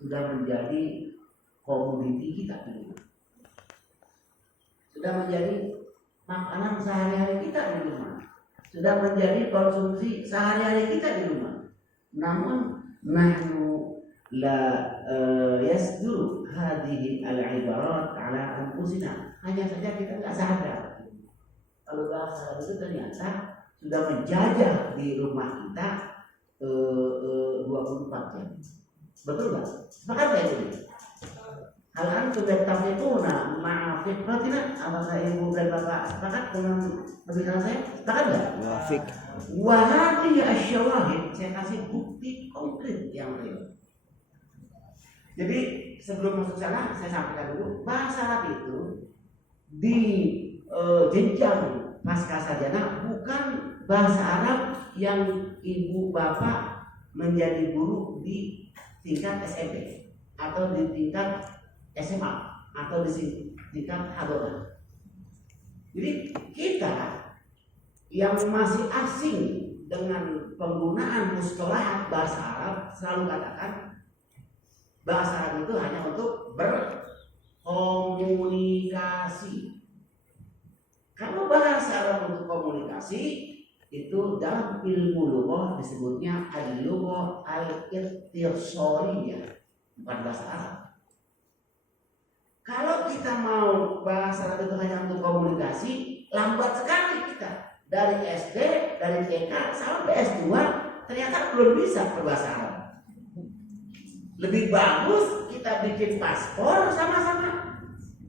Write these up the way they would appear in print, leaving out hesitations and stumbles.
sudah menjadi komoditi kita di rumah. Sudah menjadi makanan sehari-hari kita di rumah. Sudah menjadi konsumsi sehari-hari kita di rumah. Namun nahnu la yasduru hadhihi al-ibarat ala anfusina. Hanya saja kita tidak sadar. Kalau bahasa itu ternyata sudah menjajah di rumah kita 24 jam. Betul nggak? Sepakat nggak itu? Hal antum yattaquna ma'a fitratina. Apakah ibu dan bapak sepakat dengan pembicaraan saya? Sepakat nggak? Wafik. Wa hadhihi asy-syawahid, saya kasih bukti konkret yang real. Jadi sebelum masuk sana saya sampaikan dulu bahasa Arab itu di jenjang pasca sarjana bukan bahasa Arab yang ibu bapak menjadi guru di tingkat SMP atau di tingkat SMA atau di tingkat hadolah. Jadi kita yang masih asing dengan penggunaan mustalahat bahasa Arab selalu katakan bahasa Arab itu hanya untuk berkomunikasi. Kalau bahasa Arab untuk komunikasi itu dalam ilmu lughah disebutnya al-lughah al-ittisaliyah, bukan bahasa Arab. Kalau kita mau bahasa Arab itu hanya untuk komunikasi, lambat sekali kita. Dari SD, dari TK sampai S2 ternyata belum bisa berbahasa Arab. Lebih bagus kita bikin paspor sama-sama.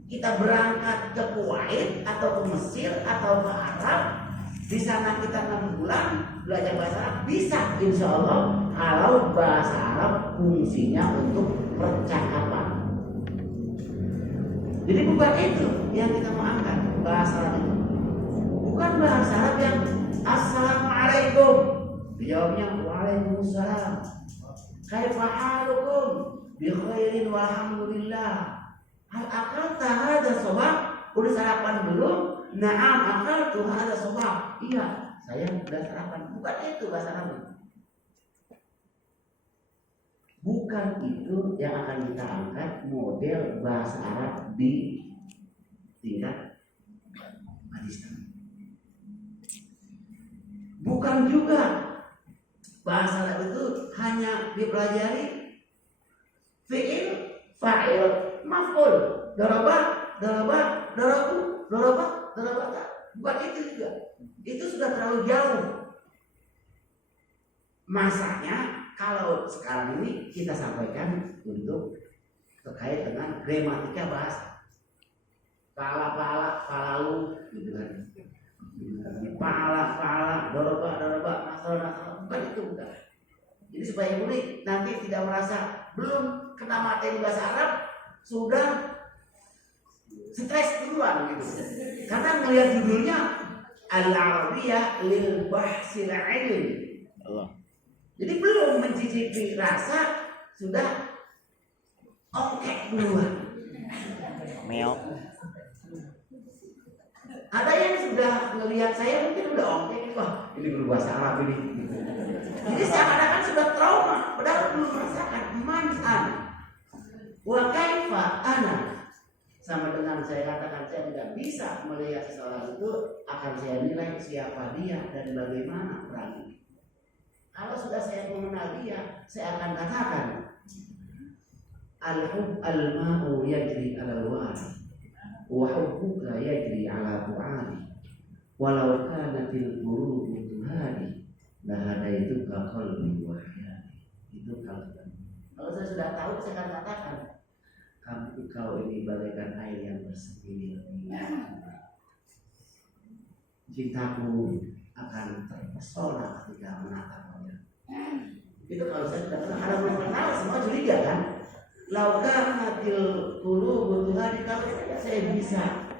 Kita berangkat ke Kuwait atau ke Mesir atau ke Arab. Di sana kita 6 bulan belajar bahasa Arab, bisa insya Allah kalau bahasa Arab fungsinya untuk percakapan. Jadi bukan itu yang kita mau angkat bahasa Arab itu. Bukan bahasa Arab yang Assalamualaikum. Dijawabnya Waalaikumsalam. Kaifa halukum? Bi khairin walhamdulillah. Hal akalta hadza sabah? Udah sarapan belum? Na'am akaltu hadza sabah. Iya, saya sudah sarapan. Bukan itu bahasa Arab. Bukan itu yang akan kita angkat model bahasa Arab di tingkat magister. Bukan juga bahasa Arab itu hanya dipelajari fi'il, fa'il, maf'ul, daraba, darabu, darabata. Bukan itu juga. Itu sudah terlalu jauh. Masanya kalau sekarang ini kita sampaikan untuk terkait dengan gramatika bahasa. Pala, palalu, gitu kan. Pala, daraba, nasal, bukan itu bukan. Jadi supaya ibu ini nanti tidak merasa belum kena materi bahasa Arab sudah stres duluan gitu. Karena melihat judulnya Al-Arabiyah lil Bahsil Ilm. Jadi belum mencicipi rasa sudah ongkek duluan. Meow. Ada yang sudah melihat saya mungkin udah ongkek, wah ini berbahasa Arab ini. Jadi seakan-akan sudah trauma, padahal belum merasakan man'an. Wa kaifa ana. Sama dengan saya katakan saya tidak bisa melihat seseorang itu, akan saya nilai siapa dia dan bagaimana perannya. Kalau sudah saya mengenal dia, saya akan katakan al-hub al-ma'u yajri ala al-wari wa hubbuka yajri ala tu'ali walau kanatil burudu tuhadi lahadaituka qalbi wa hayati. Itu kalau saya sudah tahu, saya akan katakan kau ini bagaikan air yang bersemilir. Cintaku akan terpesona ketika menatapnya. Itu kalau saya sudah kenal. Kalau belum kenal semua curiga kan. Laukanatil qulubu tuhadi, kalau saya bisa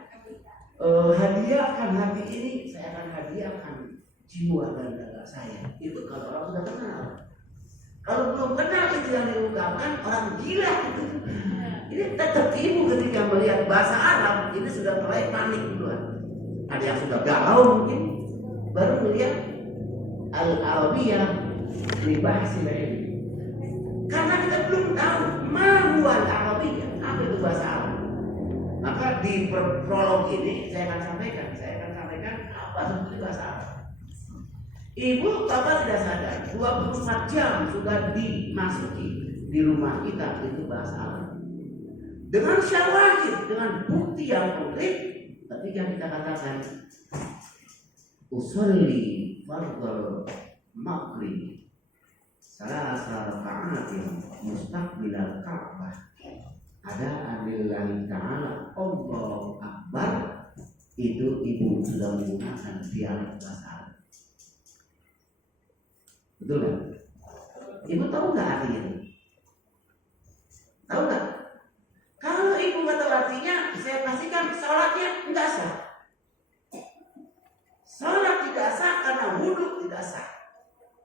hadiahkan hati ini, saya akan hadiahkan jiwa dan dada saya. Itu kalau orang sudah kenal. Kalau belum kenal itu yang diungkapkan, orang gila itu. Ini tetap ibu ketika melihat bahasa Arab ini sudah mulai panik duluan. Ada yang sudah galau mungkin baru melihat Al-Arabiyah di bahasa ini. Karena kita belum tahu kemajuan Arabia, apa itu bahasa Arab? Maka di prolog ini saya akan sampaikan apa sebetulnya bahasa Arab. Ibu bapak tidak sadar 24 jam sudah dimasuki di rumah kita itu bahasa Arab. Dengan syawahid, dengan bukti yang konkret, ketika kita katakan usolli fardal maghrib salasa raka'atin mustaqbilal Ka'bah ada anillahi ta'ala Allahu Akbar, itu ibu sudah menggunakan dialek bahasa Arab. Betul kan? Ibu tahu nggak artinya? Tahu nggak? Kalau ibu nggak tahu artinya, saya pastikan sholatnya nggak sah. Sholat tidak sah karena wudhu tidak sah.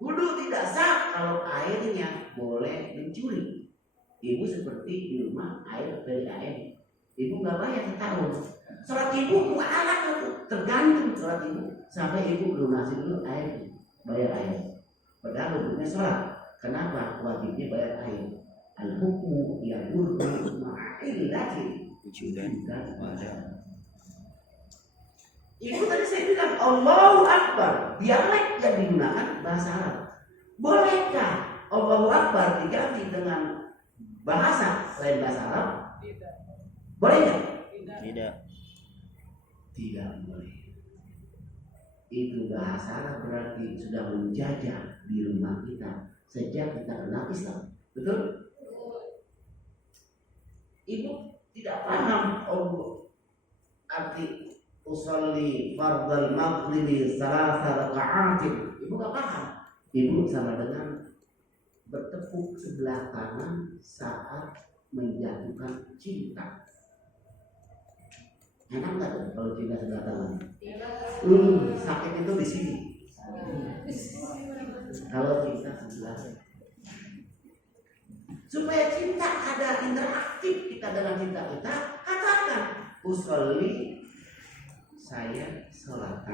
Wudhu tidak sah kalau airnya boleh mencuri. Ibu seperti di rumah air dari air, ibu nggak bayar setahun. Sholat ibu mu'alak itu tergantung sholat ibu sampai ibu lunasi dulu air, bayar air. Padahal hukumnya sholat. Kenapa wajibnya bayar air? Al-hukmu yadurru ma'illati wujudan wajah. Ibu tadi saya bilang Allahu Akbar, dialek yang digunakan bahasa Arab. Bolehkah Allahu Akbar diganti dengan bahasa selain bahasa Arab? Tidak. Boleh nggak? Tidak. Tidak boleh. Itu bahasa Arab berarti sudah menjajah di rumah kita sejak kita kenal Islam. Betul? Ibu tidak paham arti usolli fardal maghribi salasa raka'atin. Ibu nggak paham. Ibu sama dengan bertepuk sebelah kanan saat menjatuhkan cinta. Enak nggak tuh kalau cinta sebelah kanan? Sakit itu di sini. Kalau cinta sebelah, supaya cinta ada interaktif kita dengan cinta kita, katakan usolli, saya sholat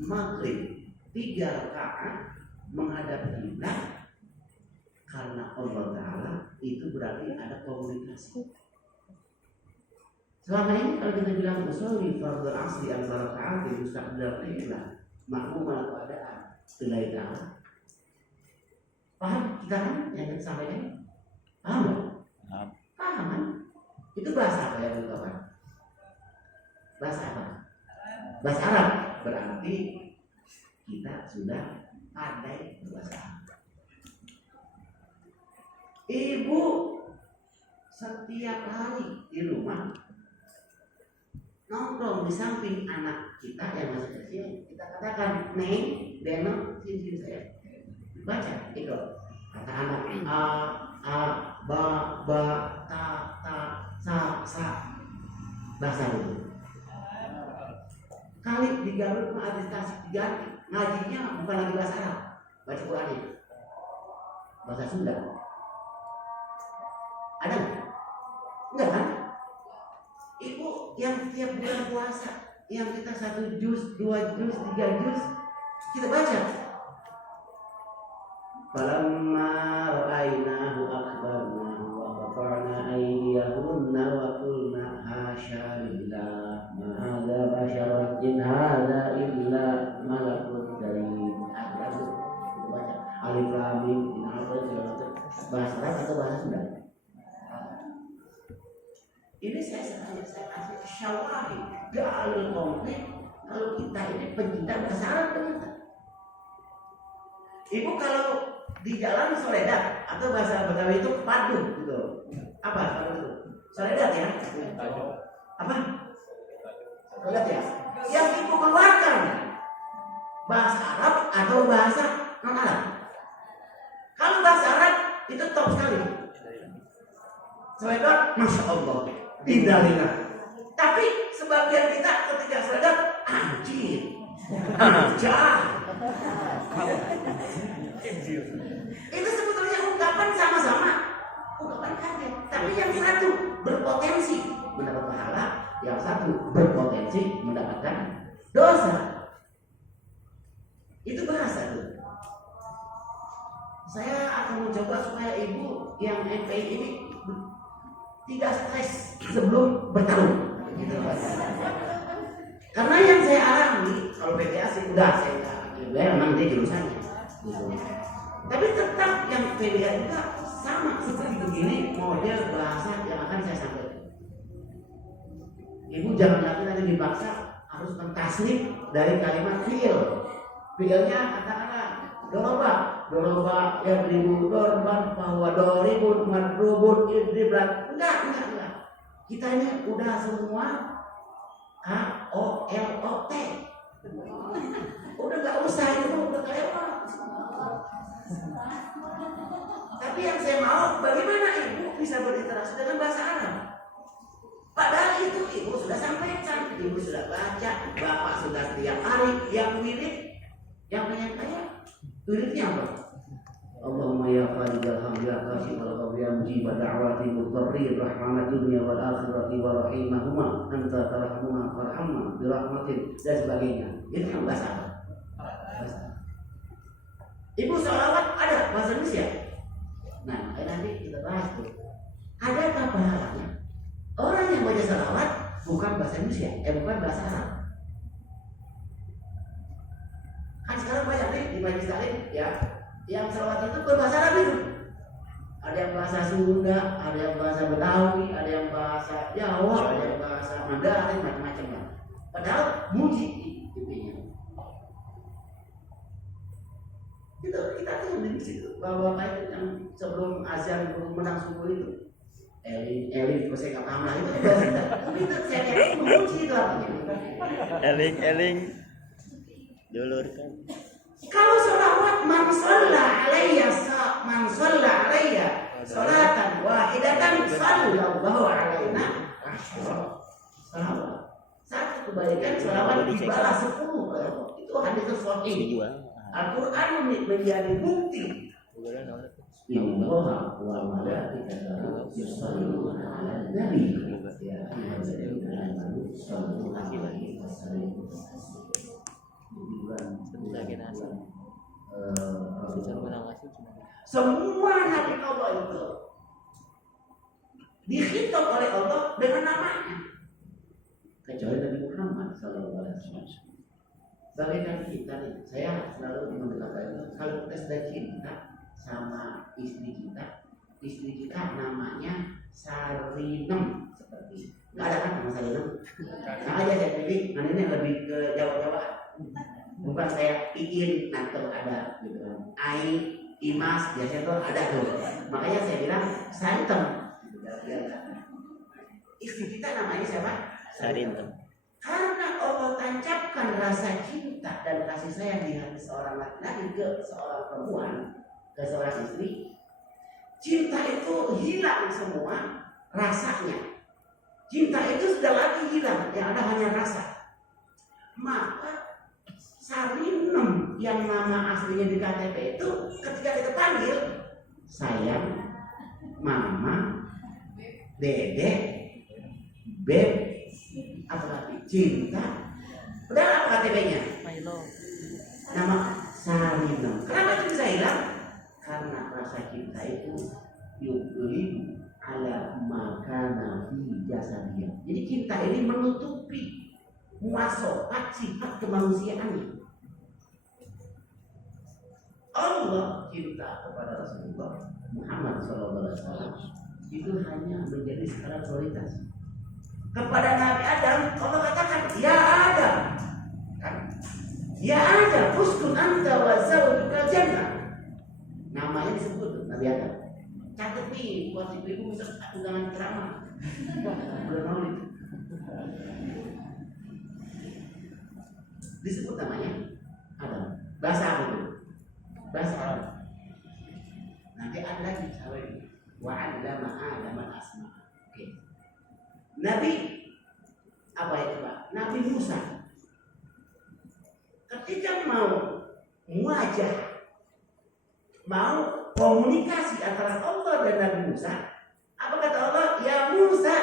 maghrib 3 rakaat menghadap kiblat, karena Allah Ta'ala itu berarti ada komunikasi. Selama ini kalau kita bilang usolli fardhu asri al rakaat di mustaqbil qiblah, makmum ala keadaan lillahi ta'ala. Paham kita kan yang kita sampaikan? Paham nggak? Paham kan? Itu bahasa apa yang diungkapkan? Bahasa apa? Bahasa Arab. Berarti kita sudah pandai berbahasa Arab. Ibu setiap hari di rumah nongkrong di samping anak kita yang masih kecil, kita katakan Neng, Beno, sini saya baca itu kata anak a ba ta sa bahasa itu. Kali di Garut mengadministrasi diganti, ngajinya bukan lagi bahasa Arab, baca Quran bahasa Sunda. Ada nggak? Enggak kan? Ibu yang tiap bulan puasa, yang kita 1 juz, 2 juz, 3 juz kita baca. Falamma ra'aynahu akbarnahu wa qata'na aydiyahunna wa qulna hasya lillah ma hadza basyaran in hadza illa malakun karim. Itu baca alif lam mim bahasa Arab atau bahasa Sunda. Ini saya kasih syawahid dalil konkret kalau kita ini pencinta bahasa Arab ternyata. Ibu kalau di jalan soledad atau bahasa Betawi itu padu gitu. Apa padu itu? Soledad ya? Apa? Soledad ya? Yang ibu keluarkan bahasa Arab atau bahasa non Arab? Kalau bahasa Arab itu top sekali. Soledad, masya Allah. Indahnya. Tapi sebagian kita ketika soledad anjir, itu sebetulnya ungkapan sama-sama, ungkapan kaget. Tapi yang satu berpotensi mendapat pahala, yang satu berpotensi mendapatkan dosa. Itu bahasa tuh. Saya akan mencoba supaya ibu yang MPI ini tidak stres sebelum bertarung. Gitu. Karena yang saya alami kalau PTA sih udah saya memang dia jurusannya. Gitu. Tapi tetap yang PTA juga sama seperti begini model bahasa yang akan saya sampaikan. Ibu jangan lagi dipaksa harus mentaslim dari kalimat fi'il. Fi'ilnya katakanlah doroba ya ribu dorban bahwa doribun madrubun idriblan. Enggak. Kita ini udah semua KOLOT. Udah nggak usah itu udah kelewat. Tapi yang saya mau, bagaimana ibu bisa berinteraksi dengan bahasa Arab? Padahal itu ibu sudah sampaikan, ibu sudah baca, bapak sudah setiap hari yang wirid, yang penyampaian. Wiridnya apa? Allahumma ya khalidal hamd ya kasifal ghadab ya mujibad da'wati mudarrir rahmanad dunya wal akhirati wa rahimahuma anta tarhamuna farhamna bi rahmatin dan sebagainya. Itu yang bahasa Arab. Ibu sholawat ada bahasa Indonesia. Nah, nanti kita bahas tuh. Adakah pahalanya? Orang yang baca sholawat bukan bahasa Indonesia, bukan bahasa Arab. Kan sekarang banyak nih di majelis taklim ya, yang sholawat itu berbahasa Arab itu. Ada yang bahasa Sunda, ada yang bahasa Betawi, ada yang bahasa Jawa, ada yang bahasa Mandarin, macam-macam lah. Padahal muji intinya. Kita tuh di situ bahwa itu yang sebelum azan menang subuh itu eling saya nggak paham lah itu bahasa kita. Tapi itu saya kira memuji itu artinya. Eling dulurkan. Kalau sholawat man shalla alayya sholatan wahidatan sallallahu alaina sholawat. Satu kebaikan sholawat dibalas 10. Itu hadis sahih. Al-Quran menjadi bukti. Innallaha wa malaikatahu yusholluna 'alan nabi. Ya ayyuhalladzina amanu shollu 'alaihi wa sallimu semua nabi Allah itu dihitung oleh Allah dengan namanya, kecuali Nabi Muhammad SAW. Bagaikan kita nih, saya selalu mengatakan kalau kita sudah cinta sama istri kita namanya Sarinem seperti nggak ada kan nama Sarinem. Nah aja saya pilih, nah ini lebih ke Jawa-Jawa. Bukan saya Iin nanti ada gitu kan. Ai, Imas biasanya tuh ada tuh. Makanya saya bilang Sarinem. Istri kita namanya siapa? Sarinem. Karena Allah tancapkan rasa cinta dan kasih sayang di hati seorang laki-laki ke seorang perempuan, ke seorang istri, cinta itu hilang semua rasanya. Cinta itu sudah lagi hilang, yang ada hanya rasa. Maka Sarinem yang nama aslinya di KTP itu ketika kita panggil sayang, mama, dede, beb, apa lagi? Cinta. Udah apa KTP-nya? Nama Sarinem. Kenapa itu bisa hilang? Karena rasa cinta itu yuqlibu ala makana fi jasadiyah. Jadi cinta ini menutupi muasapat sifat kemanusiaannya. Allah cinta kepada Rasulullah Muhammad SAW itu hanya menjadi skala prioritas. Kepada Nabi Adam Allah katakan ya Adam kan? Ya Adam uskun anta wa zawjuka jannah. Namanya disebut Nabi Adam. Catat nih buat ibu-ibu bisa undangan ceramah. Bulan Maulid. Disebut namanya Adam. Bahasa apa itu? Bahasa Arab. Nanti ada lagi cara ini. Wa 'allama Adam al-asma. Oke. Nabi apa itu Pak? Nabi Musa ketika mau muajah, mau komunikasi antara Allah dan Nabi Musa, apa kata Allah? Ya Musa,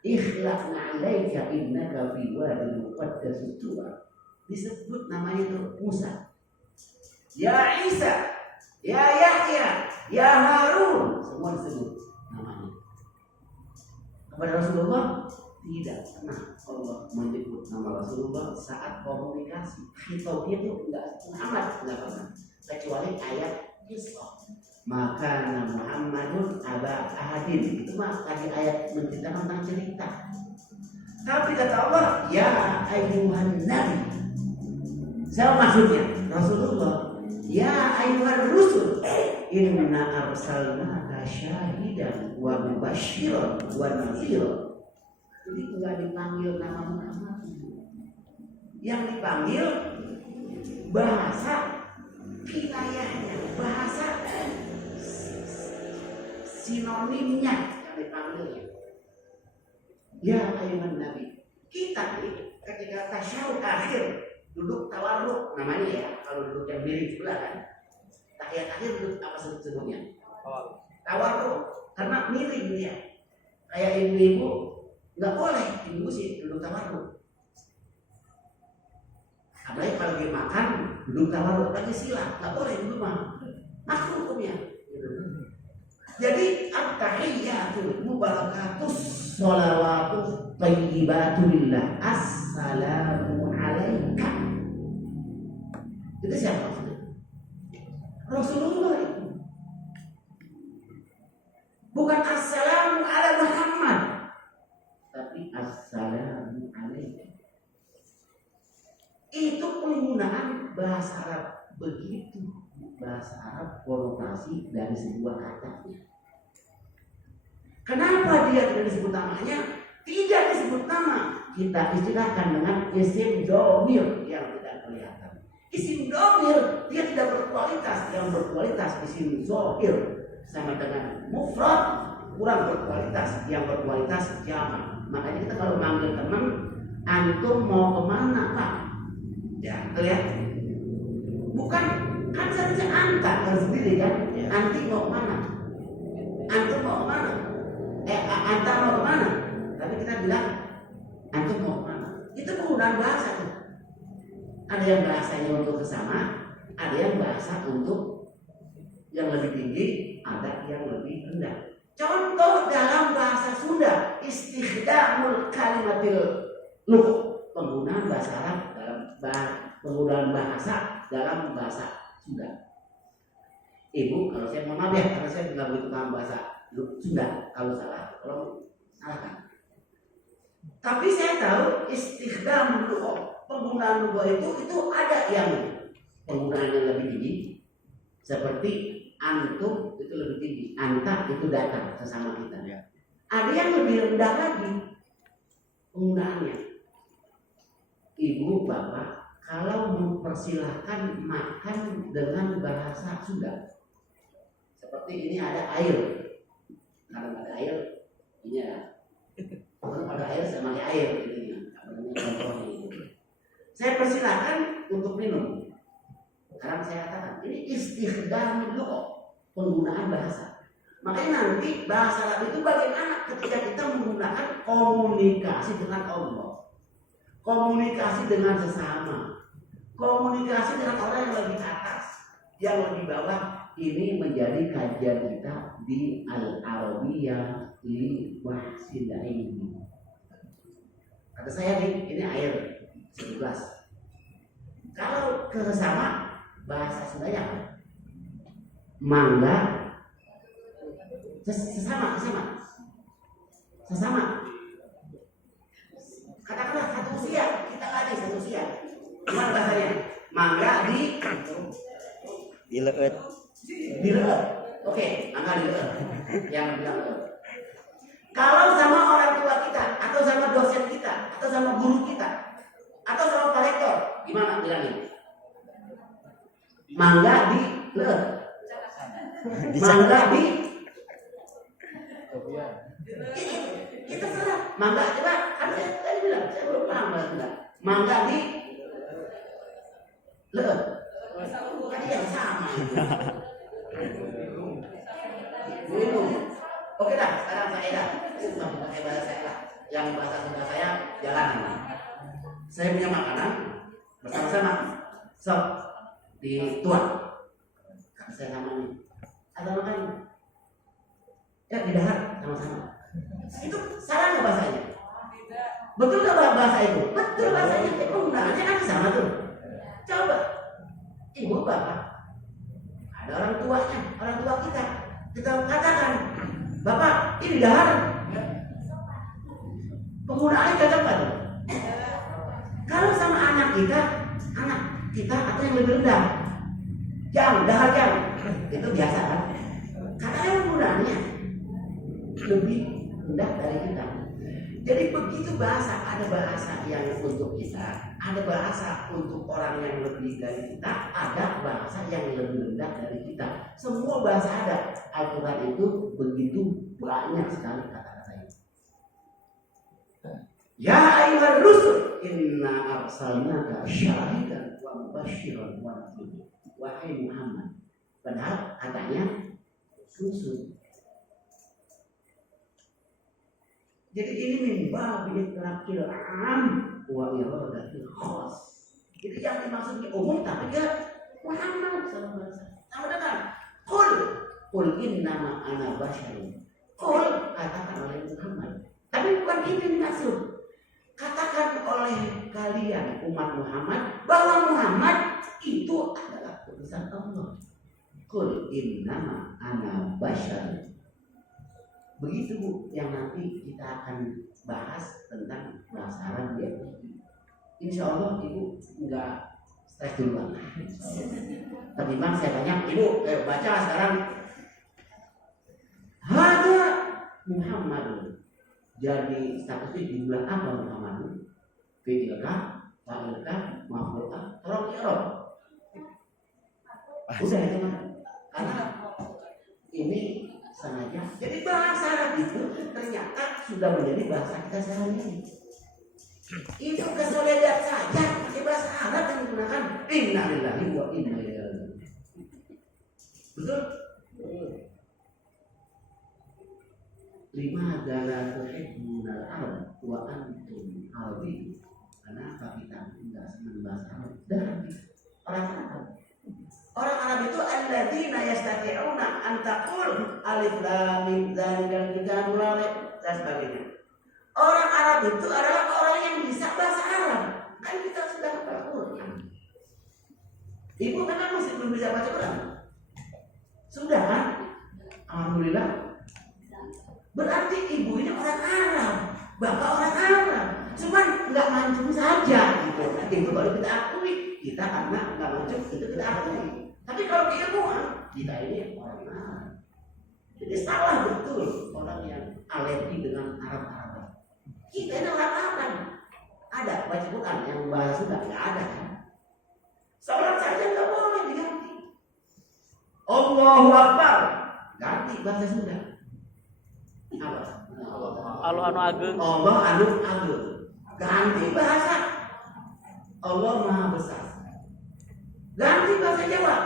ikhlaqna 'alaika innaka fi wadin muqaddas tuwa. Disebut namanya itu Musa. Ya Isa, ya Yahya, ya Harun, semua disebut kepada Rasulullah? Tidak pernah Allah menyebut nama Rasulullah saat komunikasi. Hitobnya itu enggak Muhammad, enggak pernah. Kecuali ayat kisah. Maka Muhammadun aba ahadin, itu mah tadi ayat menceritakan tentang cerita. Tapi kata Allah, ya ayyuhan nabi. Siapa maksudnya? Rasulullah. Ya ayyuhan rusul, inna arsalnaka syahidan wa mubasysyiran wa nadhira. Jadi enggak dipanggil nama Muhammad. Yang dipanggil bahasa kinayahnya, bahasa sinonimnya yang dipanggilnya. Ya ayyuhan nabi. Kita nih ketika tasyahud akhir duduk tawarruk namanya ya, kalau duduk yang miring sebelah kan. Tahiyat akhir duduk apa sebutnya? Tawarruk. Karena miring dia. Kayak ibu-ibu nggak boleh ibu sih duduk tawarruk. Apalagi kalau dia makan duduk tawarruk lagi sila, nggak boleh duduk mah. Makruh hukumnya. Jadi at-tahiyyatul mubarakatus sholawatu thayyibatulillah assalamu alaika. Itu siapa maksudnya? Rasulullah itu. Bukan assalamu ala Muhammad, tapi assalamu alaika. Itu penggunaan bahasa Arab begitu. Bahasa Arab konotasi dari sebuah katanya. Kenapa dia tidak disebut namanya? Tidak disebut nama. Kita istilahkan dengan isim dhamir yang tidak kelihatan. Isim dhamir dia tidak berkualitas. Yang berkualitas isim zahir sama dengan mufrad kurang berkualitas. Yang berkualitas jamak. Makanya kita kalau manggil teman, antum mau kemana Pak? Ya, kelihatan. Bukan kan seharusnya anta harus sendiri kan? Anti mau kemana? Antum mau kemana? Anta mau kemana? Tapi kita bilang antum mau kemana? Itu penggunaan bahasa tuh. Ada yang bahasanya untuk kesama, ada yang bahasa untuk yang lebih tinggi, ada yang lebih rendah. Contoh dalam bahasa Sunda, istighdamul kalimatil lugh, penggunaan bahasa Arab dalam penggunaan bahasa dalam bahasa Sunda. Ibu, kalau saya mau maaf ya, karena saya tidak begitu paham bahasa Sunda. Kalau salah, tolong salahkan. Tapi saya tahu istighdam lugh, penggunaan lugh itu ada yang penggunaan yang lebih tinggi, seperti antum itu lebih tinggi, anta itu datang sesama kita. Ada yang lebih rendah lagi penggunaannya. Ibu, bapak, kalau mempersilahkan makan dengan bahasa Sunda, seperti ini ada air, kalau ada air, ini ada air sama air, ini saya persilahkan untuk minum. Sekarang saya katakan ini istighdam lugh, penggunaan bahasa. Makanya nanti bahasa Arab itu bagaimana ketika kita menggunakan komunikasi dengan Allah, komunikasi dengan sesama, komunikasi dengan orang yang lebih atas, yang lebih bawah. Ini menjadi kajian kita di Al-Arabiyah li Wahsin ini. Kata saya nih, ini air 11. Kalau ke sesama bahasa Sundanya apa? Mangga. Sesama. Katakanlah satu usia, kita ada satu usia. Gimana bahasanya? Mangga dileut. Oke, mangga dileut. Yang bilang itu. Kalau sama orang tua kita, atau sama dosen kita, atau sama guru kita, atau sama pak rektor, gimana bilangnya? Mangga dileut. Mangga di kita salah. Mangga coba kan saya tadi bilang saya belum paham bahasa. Mangga di leut. Tadi yang sama. Minum. Oke dah, sekarang saya dah. Sudah pakai bahasa saya lah. Yang bahasa Sunda saya jalan. Saya punya makanan bersama-sama. Sok dituang. Saya namanya. Ada makan. Ya di dahar sama-sama. Itu salah nggak bahasanya? Betul nggak bahasa itu? Betul bahasanya. Penggunaannya kan sama tuh. Coba ibu bapak, ada orang tuanya, orang tua kita katakan, bapak ini dahar. Penggunaannya cocok nggak tuh? Kalau sama anak kita atau yang lebih rendah, dahar jang, itu biasa kan? Katanya penggunaannya lebih rendah dari kita. Jadi begitu bahasa, ada bahasa yang untuk kita, ada bahasa untuk orang yang lebih dari kita, ada bahasa yang lebih rendah dari kita. Semua bahasa ada. Al-Quran itu begitu banyak sekali kata-katanya. Ya ayyuhar rusul, inna arsalnaka syahidan wa mubasysyiran wa nadhira. Wahai Muhammad. Padahal katanya susu. Jadi ini mimba bi'itrakil am wa iradatil khas. Jadi yang dimaksud umum tapi ke Muhammad sallallahu alaihi wasallam. Sama dengan qul innama ana basyarun. Qul katakan oleh Muhammad. Tapi bukan ini yang dimaksud. Katakan oleh kalian umat Muhammad bahwa Muhammad itu adalah utusan Allah. Qul innama ana basyarun. Begitu Bu, yang nanti kita akan bahas tentang bahasa Arab ya. Insya Allah Ibu enggak stres duluan. Ketimbang saya tanya, Ibu baca sekarang. Hada Muhammadun. Jadi statusnya di bulan apa Muhammadun? Fi'ilkah, fa'ilkah, maf'ulkah, tolong i'rab. Udah itu kan. Karena ini sengaja. Jadi bahasa Arab itu ternyata sudah menjadi bahasa kita sehari-hari. Itu kesoledat saja. Di bahasa Arab yang digunakan inna lillahi wa inna ilaihi raji'un. Betul? Lima adalah tuhibbunal Arab wa antum Arabi. Karena kita tidak senang bahasa Arab dan orang Arab. Orang Arab itu alladzina yastati'una an taqul alif lam mim dzalikal kitabul la raib dan sebagainya. Orang Arab itu adalah orang yang bisa bahasa Arab. Kan kita sudah baca Quran. Ibu memang masih belum bisa baca Quran? Sudah kan? Alhamdulillah. Berarti ibu ini orang Arab, bapak orang Arab. Cuman nggak mancung saja gitu. Itu baru kita akui. Kita karena nggak mancung itu kita akui. Tapi kalau keilmuan kita ini orang Arab. Jadi salah betul orang yang alergi dengan Arab-Arab. Kita ini orang Arab. Ada baca Quran yang bahasa Sunda nggak ada kan? Salat saja nggak boleh diganti. Allahu Akbar ganti bahasa Sunda. Apa? Allah anu ageng. Allah anu ageng. Ganti bahasa. Allah Maha Besar. Ganti bahasa Jawa.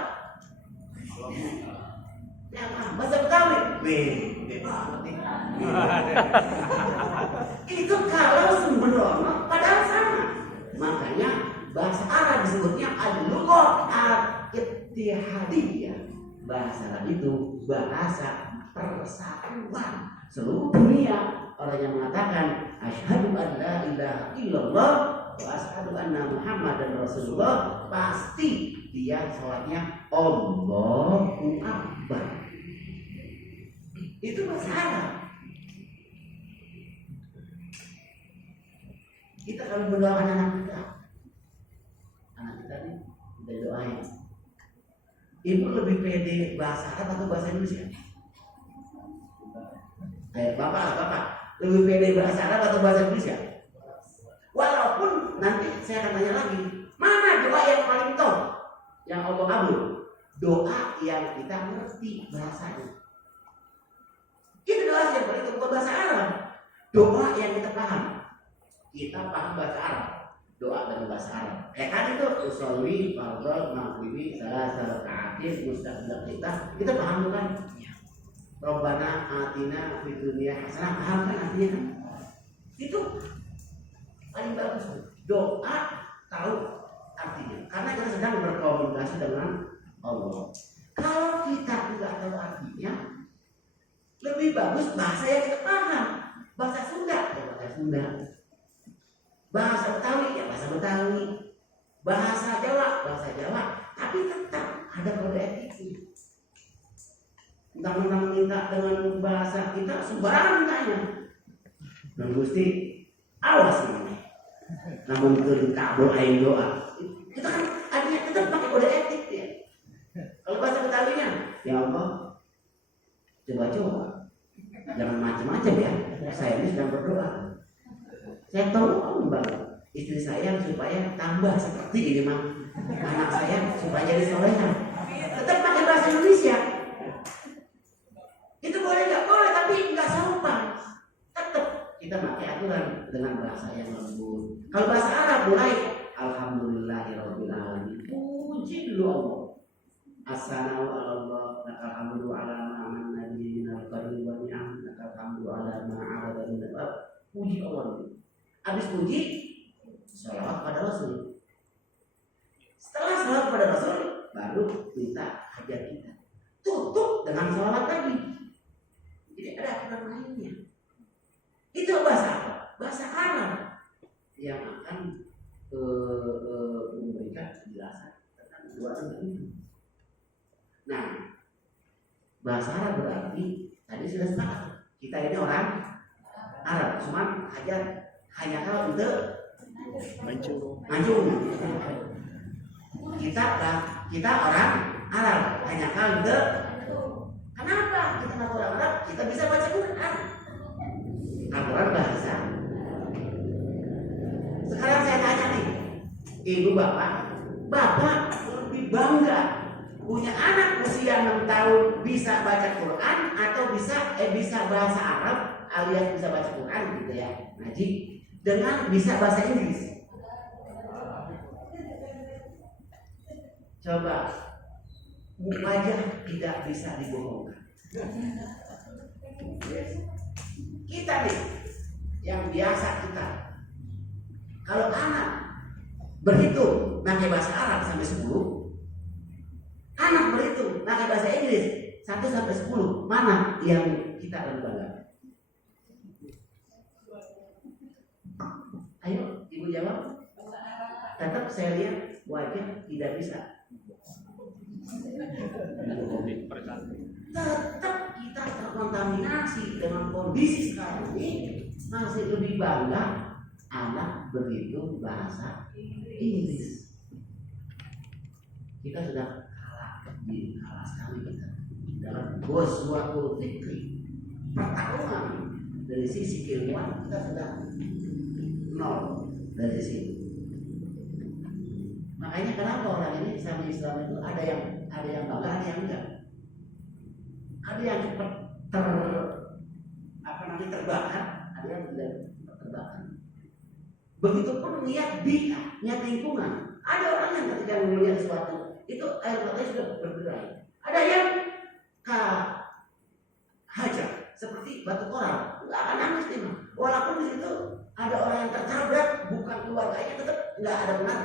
Ya, bahasa Betawi. Beda banget nih. Itu kalau sembrono padahal sama. Makanya bahasa Arab disebutnya al-lughah al-ittihadiyah. Bahasa Arab itu bahasa persatuan seluruh dunia. Orang yang mengatakan asyhadu an la ilaha illallah wa asyhadu anna Muhammadan Rasulullah, pasti dia sholatnya Allahu Akbar. Itu bahasa Arab. Kita kalau mendoakan anak kita nih kita doain. Ibu lebih pede bahasa Arab atau bahasa Indonesia? Bapak lebih pede bahasa Arab atau bahasa Indonesia? Walaupun nanti saya akan tanya lagi, mana doa yang paling top yang Allah kabul? Doa yang kita mengerti bahasanya. Itu doa yang paling top bahasa Arab. Doa yang kita paham. Kita paham bahasa Arab. Doa dengan bahasa Arab. Kan itu usolli fardhu maghribi salah rakaatin mustaqbil kita paham kan? Rabbana atina fid dunya hasanah, paham kan artinya kan? Itu paling bagus. Doa tahu artinya karena kita sedang berkomunikasi dengan Allah. Kalau kita tidak tahu artinya, lebih bagus bahasa yang kita paham. Bahasa Sunda ya bahasa Sunda. Bahasa Betawi ya bahasa Betawi. Bahasa Jawa. Tapi tetap ada kode etik. Undang-undang minta dengan bahasa kita sembarangan mintanya. Dan Gusti awas namanya. Namun keur kabul aing doa. Kita kan artinya tetap pakai kode etik ya. Kalau bahasa Betawinya, ya Allah, coba-coba, jangan macam-macam ya. Saya ini sedang berdoa. Saya tahu Bang, istri saya supaya tambah seperti ini mah. Anak saya supaya jadi soleha. Tetap pakai bahasa Indonesia. Itu boleh nggak boleh, tapi nggak sopan. Tetap kita pakai aturan dengan bahasa yang lembut. Kalau bahasa Arab mulai Alhamdulillahirabbil alamin. Puji dulu Allah. Assalamu Allah, lakal hamdu ala ma amanna bihi minal fadli wa ni'am, lakal hamdu ala ma abada min al. Puji Allah. Habis puji, sholawat pada Rasul. Setelah sholawat pada Rasul, baru minta hajat kita. Tutup dengan sholawat lagi. Jadi ada aturan lainnya. Itu bahasa apa? Bahasa Arab yang akan memberikan penjelasan tentang dua hal itu. Nah, bahasa Arab berarti tadi sudah sepakat kita ini orang Arab, cuma hanya kalau untuk mancung. Kita orang Arab, hanya kalau untuk kenapa kita nggak orang Arab? Kita bisa baca Quran. Al-Quran bahasa. Sekarang saya tanya nih, ibu bapak lebih bangga punya anak usia 6 tahun bisa baca Quran atau bisa bahasa Arab alias bisa baca Quran gitu ya, ngaji, dengan bisa bahasa Inggris. Coba wajah tidak bisa dibohongkan. Kita nih yang biasa kita kalau anak berhitung pakai bahasa Arab sampai 10, anak berhitung pakai bahasa Inggris 1 sampai 10, mana yang kita lebih bangga? Ayo ibu jawab. Tetap saya lihat wajah tidak bisa. Tetap kita terkontaminasi dengan kondisi sekarang ini, masih lebih bangga anak berhitung bahasa Inggris. Kita sudah kalah sekali kita dalam suatu fikri pertarungan dari sisi keilmuan kita sudah nol dari sini. Makanya kenapa orang ini sama Islam itu ada yang bangga, ada yang enggak. Ada yang cepat terbakar, ada yang tidak terbakar. Begitupun niat niat lingkungan. Ada orang yang ketika melihat sesuatu itu air matanya sudah bergerak. Ada yang hajar seperti batu koral, nggak akan nangis dia. Walaupun di situ ada orang yang tertabrak, bukan keluarganya, tetap nggak ada benar.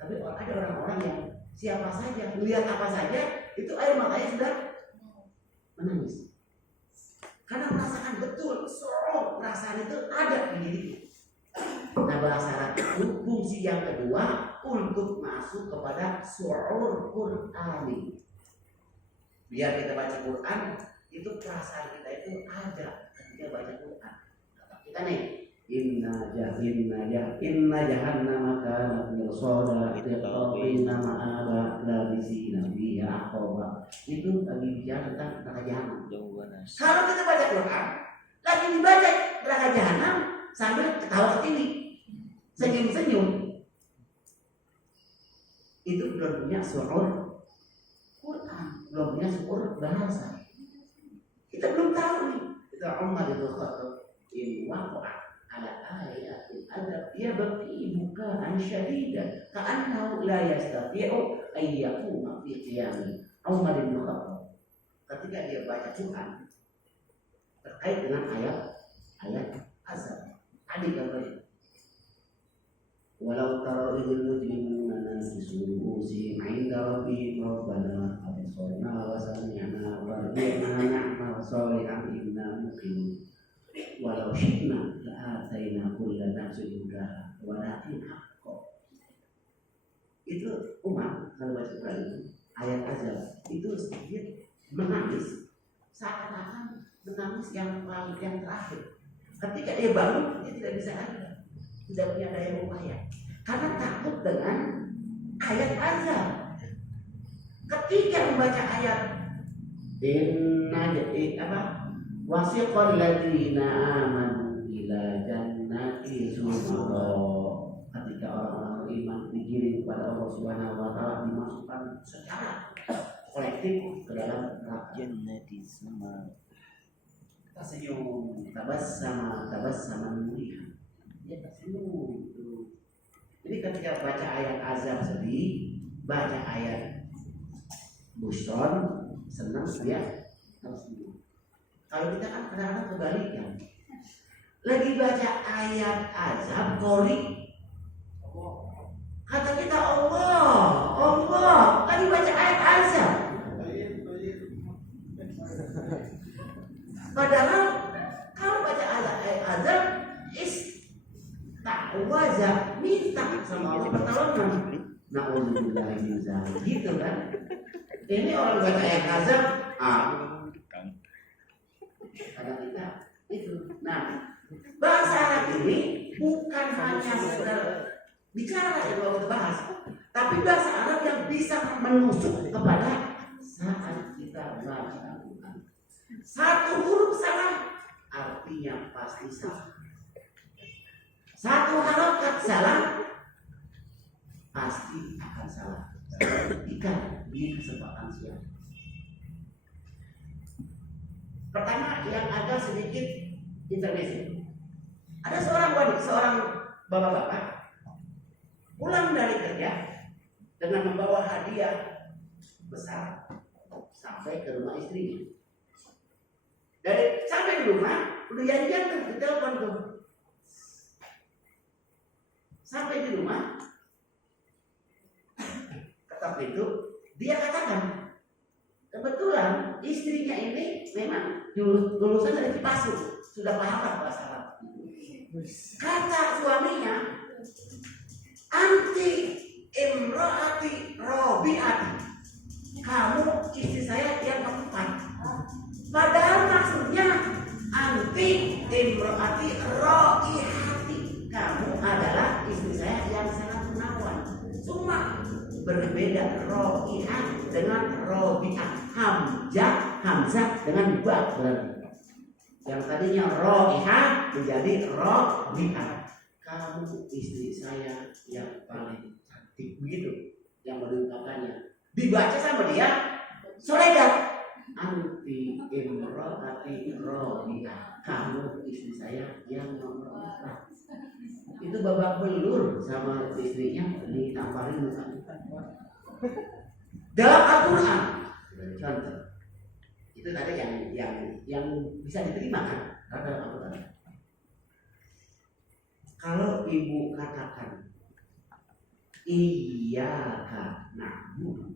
Tapi ada orang-orang yang siapa saja, melihat apa saja, itu air matanya sudah menangis. Karena merasakan betul, perasaan itu ada di dirinya. Nah, bahasa Arab itu fungsi yang kedua untuk masuk kepada su'ur Qur'ani. Biar kita baca Quran, itu perasaan kita itu ada ketika baca Quran. Kita nih, inna jahannama kanat mirsada littaqina ma'aba labisina fiha ahqaba. Itu lagi bicara tentang neraka jahanam. Kalau kita baca Quran, lagi dibaca neraka jahanam sambil ketawa ketili, senyum-senyum, itu belum punya su'ur Quran, belum punya su'ur bahasa. Kita belum tahu nih. Kita Umar itu khatab in waqa'a ala ayatil adab yabki bukaan syadidan ka'annahu la yastati'u ay yaquma fi qiyami. Umar bin Khattab ketika dia baca Quran terkait dengan ayat azab. Tadi contohnya, walau tara idil mujrimuna nasisu ru'usihim 'inda rabbihim rabbana absarna wa sami'na warji'na na'mal shalihan inna muqinun. Walau walau syi'na la'ataina kulla nafsin hudaha walakin haqqo. Itu Umar kalau baca Quran itu ayat azab itu sedikit menangis, seakan-akan menangis yang paling yang terakhir. Ketika dia bangun dia tidak bisa lagi, tidak punya daya upaya karena takut dengan ayat azab. Ketika membaca ayat wasiqal ladzina amanu ila jannati zumara, ketika orang-orang beriman digiring kepada Allah Subhanahu wa taala dimasukkan secara kolektif ke dalam neraka jannati zumara. Kita senyum, tabassama mulia. Ya tersenyum itu. Jadi ketika baca ayat azab sedih, baca ayat busron senang dia tersenyum. Kalau kita kan kadang-kadang kebalikan. Lagi baca ayat azab kori, kata kita Allah. Lagi baca ayat azab. Padahal kalau baca ayat azab ta'waza, minta sama Allah pertolongan. Na'udzubillahi min dzalik. Gitu kan? Ini orang baca ayat azab, karena kita itu. Nah, bahasa Arab ini bukan hanya sekedar bicara yang mau kita bahas, tapi bahasa Arab yang bisa menusuk kepada saat kita baca Al-Quran. Satu huruf salah, artinya pasti salah. Satu harokat salah, pasti akan salah. Ketika di kesempatan siang. Pertama yang agak sedikit intermezzo. Ada seorang bapak-bapak pulang dari kerja dengan membawa hadiah besar sampai ke rumah istrinya. Dari sampai di rumah udah janjian tuh di telepon tuh. Sampai di rumah ketok pintu, dia katakan kebetulan istrinya ini memang lulusan dari Cipasu, sudah paham bahasa Arab. Kata suaminya, anti imro'ati robi'ati, kamu istri saya yang keempat. Padahal maksudnya anti imro'ati ro'ihati, kamu adalah istri saya yang sangat menawan. Cuma berbeda ro'ihah dengan robi'ah, hamzah dengan ba berarti. Yang tadinya ro'ihah menjadi robi'ah. Kamu istri saya yang paling cantik, begitu yang diungkapkannya. Dibaca sama dia soregat, anti imro'ati robi'ah, kamu istri saya yang nomor 4. Itu babak belur sama istrinya ditamparin muka. Dalam Al-Quran contoh itu tadi yang bisa diterima kan dalam Al-Quran. Kalau ibu katakan iyyaka na'budu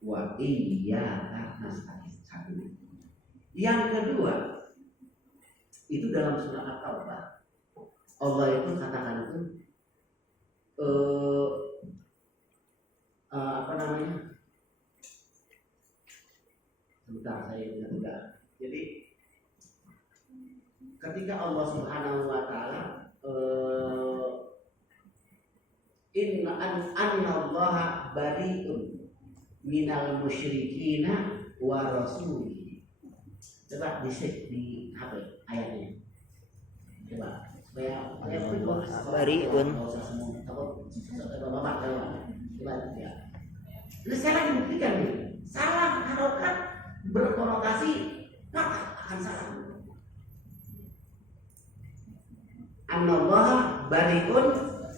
wa iyyaka nasta'in, satu. Yang kedua itu dalam surah At-Taubah, Allah itu katakan itu apa namanya? Sebentar saya ingat. Jadi ketika Allah Subhanahu wa taala inna annallaha bari'un minal musyrikina wa rasulihi. Coba di HP ayatnya. Coba supaya bari'un. Coba ya. Ini saya lagi buktikan nih. Salah harokat berkonotasi maka akan salah. Annallaha bari'un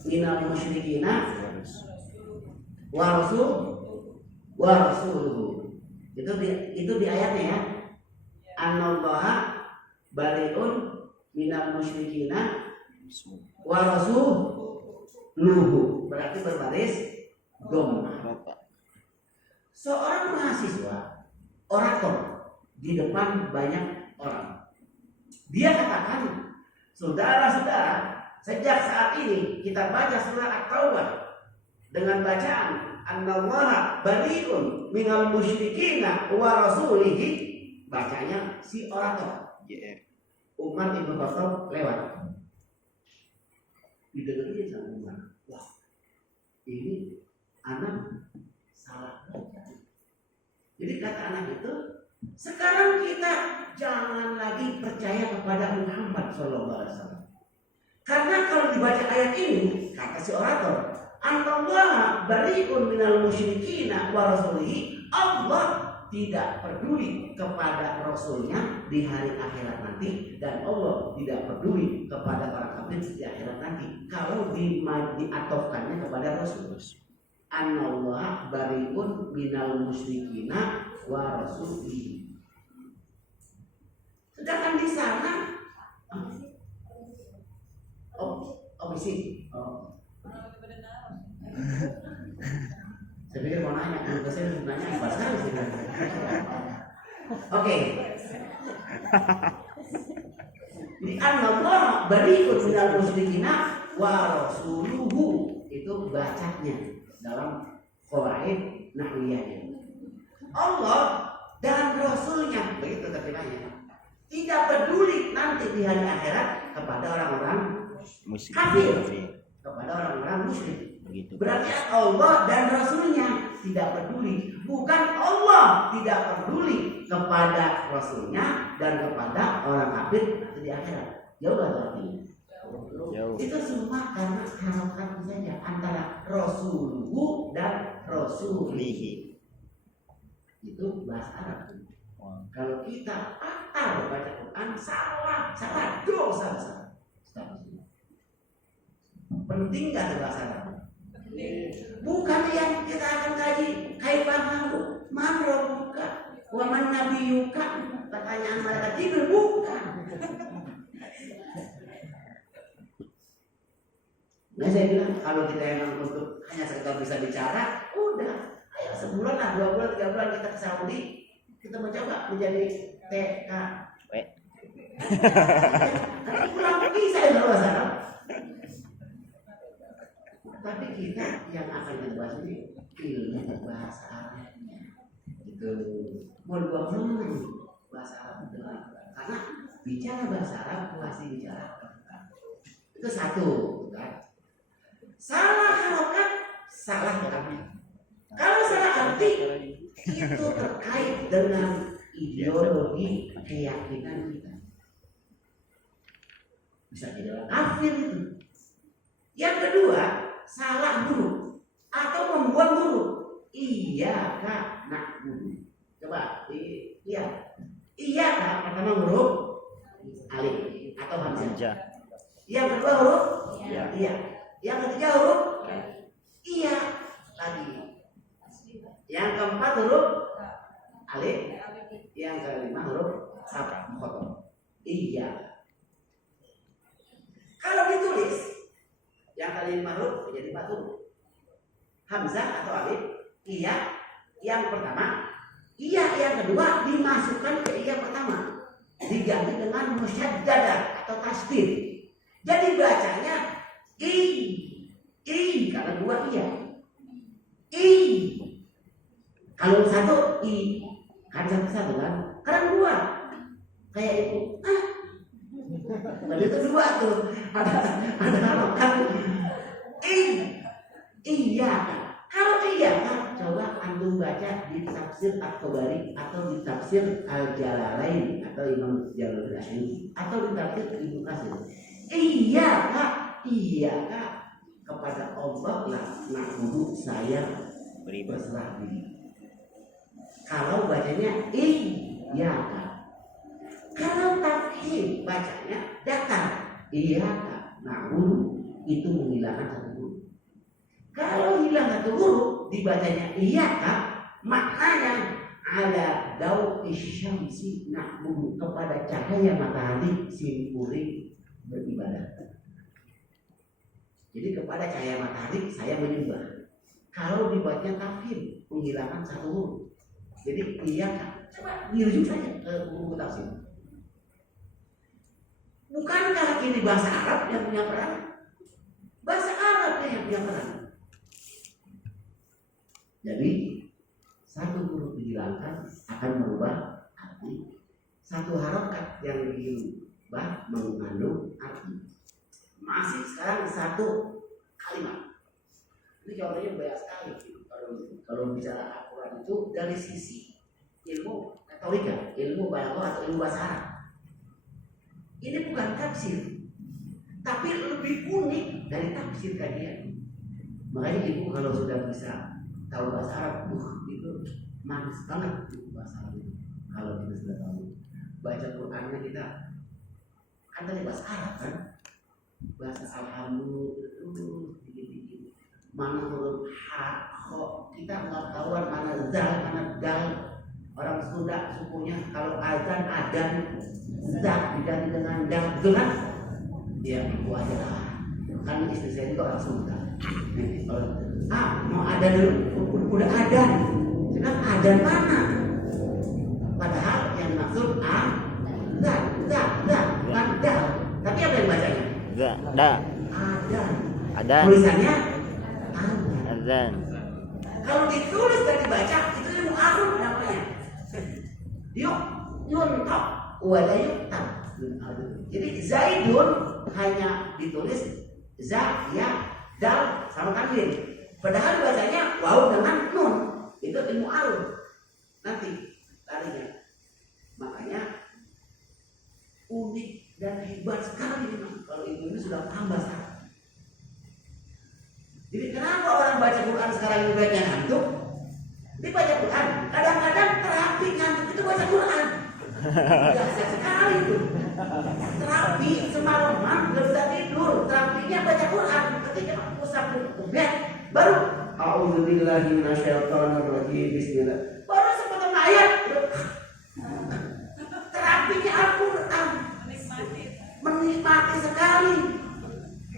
minal musyrikina wa rasuluhu. Itu di ayatnya ya. Annallaha bari'un minal musyrikina wa rasuluhu. Berarti berbaris dhamma. Seorang mahasiswa orator di depan banyak orang, dia katakan Saudara-saudara, sejak saat ini kita baca surah At-Taubah dengan bacaan Annallaha bari'un minal musyrikina wa rasulihi, bacanya si orator Umar ibn Khattab lewat. Didengerin sama Umar. Wah, ini anak salah baca. Jadi kata anak itu, sekarang kita jangan lagi percaya kepada Muhammad SAW. Karena kalau dibaca ayat ini, kata si orator, Annallaha bari'un minal musyrikina wa rasulihi, Allah tidak peduli kepada Rasulnya di hari akhirat nanti, dan Allah tidak peduli kepada para kafir di akhirat nanti. Kalau diatofkannya kepada Rasul, Annallaha bari'un minal musyrikina wa rasulihi. Sedangkan di sana, opisi. Saya pikir mau nanya, saya nanya apa sekali sih. Oke. Di Annallaha bari'un minal musyrikina wa rasuluhu, itu bacanya dalam qawaid nahwiyah. Allah dan Rasulnya, begitu terjemahnya. Tidak peduli nanti di hari akhirat kepada orang-orang kafir, kepada orang-orang musyrik. Begitu. Berarti Allah dan Rasulnya tidak peduli. Bukan Allah tidak peduli kepada Rasulnya dan kepada orang kafir di akhirat. Jauh artinya. Jauh. Itu semua karena harokat saja antara Rasuluhu dan Rasulihi. Itu bahasa Arab. Kalau kita patah baca Quran, salah, dosa besar. Penting gak bahasa Arab? Bukan yang kita akan kaji kaifahamu man rabbuka wa man nabiyuka, pertanyaan malaikat Jibril, bukan. Nah saya bilang kalau kita emang untuk hanya sekedar bisa bicara, udah, ayo sebulan lah, 2 bulan, 3 bulan kita ke Saudi, kita mencoba menjadi TK. Nanti pulang pergi saya berbahasa Arab. Tapi kita yang akan kita bahas ini ilmu bahasa Arabnya. Itu mau 2 bulan bahasa Arab itu, karena bicara bahasa Arab pasti bicara. Itu satu, kan? Salah harokat, salah arti. Kalau salah arti, itu terkait dengan ideologi keyakinan kita. Bisa jadi orang kafir itu. Yang kedua, salah huruf atau membuang huruf. Iyyaka na'budu. Coba lihat. Iyyaka pertama huruf alif atau hamzah. Yang kedua huruf iya. Yang ketiga huruf iya lagi. Yang keempat huruf alif. Yang kelima huruf khotom. Iya. Kalau ditulis yang kelima huruf menjadi 4 huruf. Hamzah atau alif, iya yang pertama, iya yang kedua dimasukkan ke iya pertama, diganti dengan musyaddadah atau tasdid. Jadi bacanya i karena 2 iya. I kalau 1 i kan satu kan, karena 2 kayak itu. Tadi itu 2 tuh ada harokat iya. Kalau iya kan, coba antum baca di tafsir At-Tabari atau di tafsir Al-Jalalain atau Imam Jalalain atau di tafsir Ibnu Katsir. Iya kak kepada Allah lah na'budu, saya berserah diri. Kalau bacanya iya kak. Kalau tafhim bacanya datar, iya kak na'budu, itu menghilangkan 1 huruf. Kalau hilang 1 huruf dibacanya iya kak, maknanya ala daw isyamsi na'budu, kepada cahaya matahari simpuring beribadah. Jadi kepada cahaya matahari saya menyembah. Kalau dibuatnya tafhim menghilangkan 1 huruf. Jadi iya kak, coba dirujuk saja ke buku tafsir. Bukankah ini bahasa Arab yang punya peran? Bahasa Arab yang punya peran. Jadi satu huruf dihilangkan akan merubah arti. Satu harokat yang diubah mengandung arti. Masih sekarang satu kalimat. Ini contohnya banyak sekali. Kalau bicara Al-Quran itu dari sisi ilmu retorika, ilmu balaghah atau ilmu bahasa Arab. Ini bukan tafsir, tapi lebih unik dari tafsir kajian. Makanya ibu kalau sudah bisa tahu bahasa Arab, itu manis banget itu bahasa Arab itu. Kalau kita sudah tahu baca Qurannya kita kan tadi bahasa Arab kan, bahasa alhamdulillah dikit-dikit. Mana huruf ha, kho, kita nggak tahuan mana dal. Orang Sunda sukunya kalau azan adan zat diganti dengan dal, betul kan? Ya itu aja lah. Kan istri saya juga orang Sunda. Mau adan dulu, udah adan. Sekarang adan mana? Padahal yang dimaksud zat, bukan dal. Tapi apa yang bacanya? Adan. Tulisannya Azan. Kalau ditulis dan dibaca itu ilmu aruf namanya. Yuntak wala yuktab. Jadi Zaidun hanya ditulis za, ya, dal sama tanwin. Padahal bacanya waw dengan nun. Itu ilmu aruf. Nanti tadinya. Makanya unik dan hebat sekali memang kalau ibu ini sudah paham bahasa Arab. Jadi kenapa orang baca Quran sekarang ini baiknya ngantuk? Dibaca Quran, kadang-kadang terapi ngantuk itu baca Quran. Biasa sekali itu. Terapi semalaman belum bisa tidur, terapinya baca Quran. Ketika pusat ke bed, baru a'udzubillahi minasyaitonirrajim, bismillah. Baru sepotong ayat. Terapinya Al-Quran. Menikmati sekali.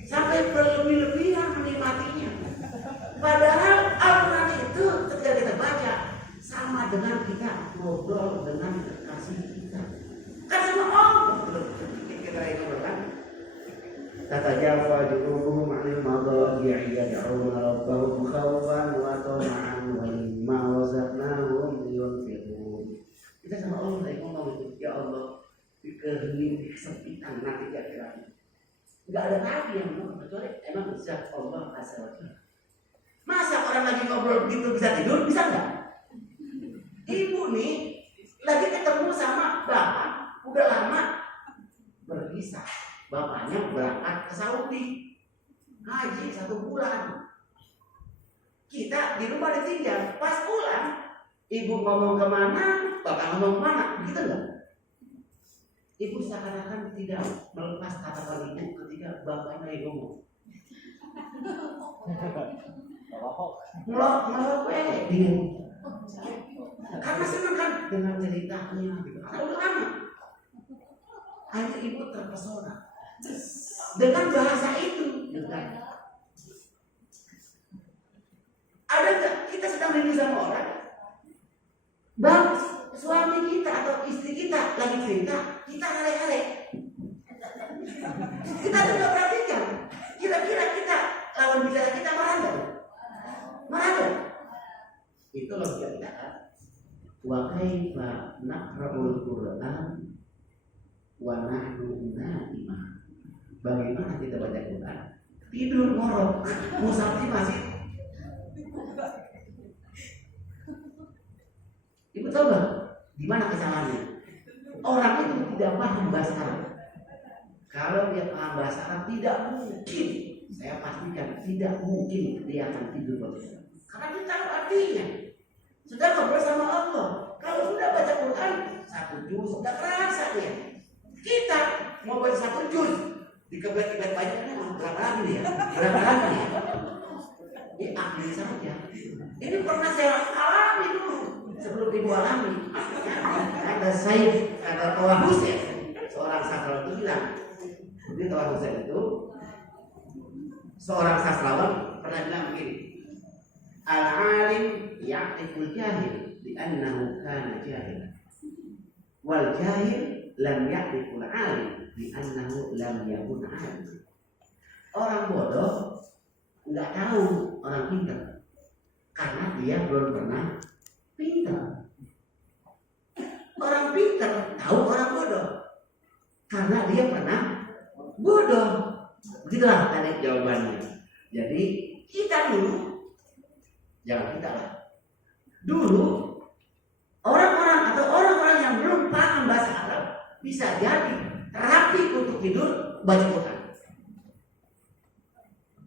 Sampai berlebih-lebihan menikmatinya. Padahal Al-Quran itu ketika kita baca sama dengan kita ngobrol dengan kekasih kita. Kan sama Allah. Kita itu kan. Tatajafa junubuhum 'anil madhaji'i yad'una rabbahum khawfan wa tama'an wa mimma razaqnahum yunfiqun. Kita sama Allah lagi ngomong itu, ya Allah, di kehening kesempitan nanti kira-kira. Enggak ada nabi yang ngomong kecuali emang zat Allah azza wa jalla. Masa orang lagi ngobrol begitu bisa tidur? Bisa enggak? Ibu nih lagi ketemu sama bapak, udah lama berpisah. Bapaknya berangkat ke Saudi haji 1 bulan. Kita di rumah ditinggal. Pas pulang, ibu ngomong kemana, bapak ngomong kemana, begitu enggak? Ibu seakan-akan tidak melepas kata-kata ibu ketika bapaknya lagi ngomong. Ngelok bingung. Karena senang kan dengan ceritanya gitu. Karena udah lama. Akhirnya ibu terpesona dengan bahasa itu. Ada nggak kita sedang rindu sama orang? Bang, suami kita atau istri kita lagi cerita, kita ngalek-ngalek. Kita juga perhatikan. Kira-kira kita lawan bicara kita marah nggak? Marah nggak? Itu logika kita kan. Wa kaifa naqra'ul Qur'an wa nahnu na'imah. Bagaimana kita baca Quran? Tidur ngorok, musafir masih. Ibu tahu nggak? Di mana kesalahannya? Orang itu tidak paham bahasa Arab. Kalau dia paham bahasa Arab, tidak mungkin, saya pastikan tidak mungkin dia akan tidur. Karena dia tahu artinya. Sudah ngobrol sama Allah. Kalau sudah baca Quran 1 juz, sudah kerasa dia. Kita mau baca 1 juz, dikebet-kebet bacanya berapa lagi dia? Berapa lagi dia? Ini ambil saja. Ini pernah saya alami dulu. Sebelum ibu alami, kata Said, kata Toha Hussein, seorang sastrawan itu bilang, jadi Toha Hussein itu seorang sastrawan pernah bilang begini, al-alim ya'riful jahil li'annahu kana jahil, wal jahil lam ya'riful alim li'annahu lam yakun alim. Orang bodoh nggak tahu orang pintar karena dia belum pernah pintar. Orang pintar tahu orang bodoh karena dia pernah bodoh. Begitulah tadi jawabannya. Jadi kita dulu, jangan kita lah. Dulu orang-orang atau orang-orang yang belum paham bahasa Arab bisa jadi terapi untuk tidur baca Quran.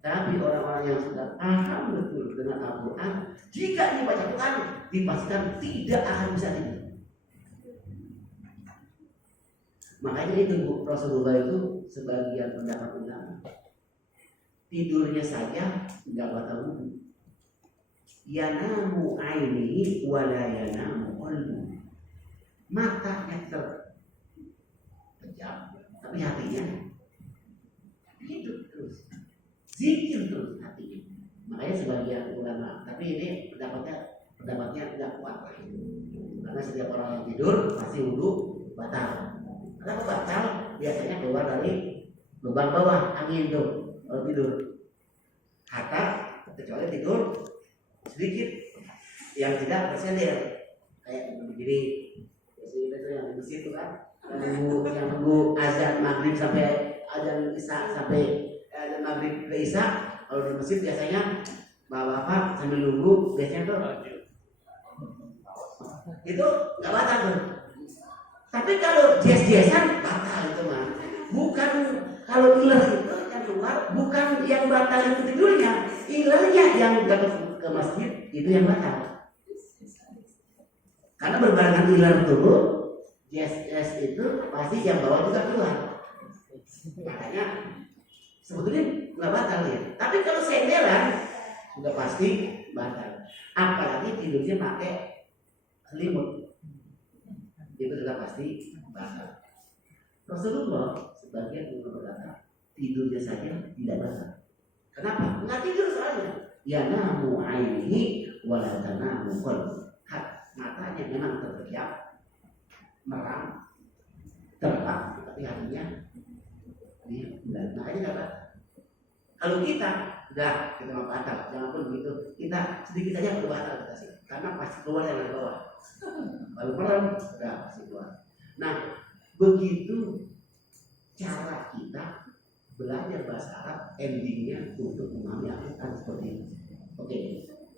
Tapi orang-orang yang sudah paham betul dengan Al-Quran, jika dibaca Quran dipastikan tidak akan bisa tidur. Makanya itu Rasulullah itu sebagian pendapat ulama tidurnya saja tidak batal wudu. Yanamu aini wala yanamu qalbu. Matanya terpejam, tapi hatinya hidup terus, zikir terus hatinya. Makanya sebagian ulama, tapi ini pendapatnya tidak kuat, karena setiap orang yang tidur pasti wudu batal. Kenapa batal? Biasanya keluar dari lubang bawah angin tuh kalau tidur. Hatta kecuali tidur sedikit yang tidak bersender kayak begini. Biasanya itu yang di situ kan, yang nunggu azan maghrib sampai azan isya sampai azan maghrib ke isya. Kalau di masjid biasanya bapak sambil nunggu biasanya tuh itu nggak batal tuh. Tapi kalau jazz-jazzan batal itu mah. Bukan kalau ilah itu yang keluar, bukan yang batal itu tidurnya, ilahnya yang datang ke masjid itu yang batal. Karena berbarengan ilah dulu, jazz itu pasti yang bawah juga keluar. Makanya sebetulnya nggak batal ya. Tapi kalau senderan sudah pasti batal. Apalagi tidurnya pakai selimut, itu sudah pasti batal. Rasulullah sebagian ulama berkata tidurnya saja tidak batal. Kenapa? Nggak tidur soalnya. Ya namu ainihi wala tanamu qalbu. Matanya memang terpejam, merang, terbang, tapi hatinya diam. Makanya nggak batal. Kalau kita nggak batal, jangan pun begitu. Kita sedikit saja perlu batal kita sih, karena pasti keluar dari bawah. Kalau merem, udah pasti keluar. Nah, begitu cara kita belajar bahasa Arab, endingnya untuk memahami Al-Quran seperti ini. Oke,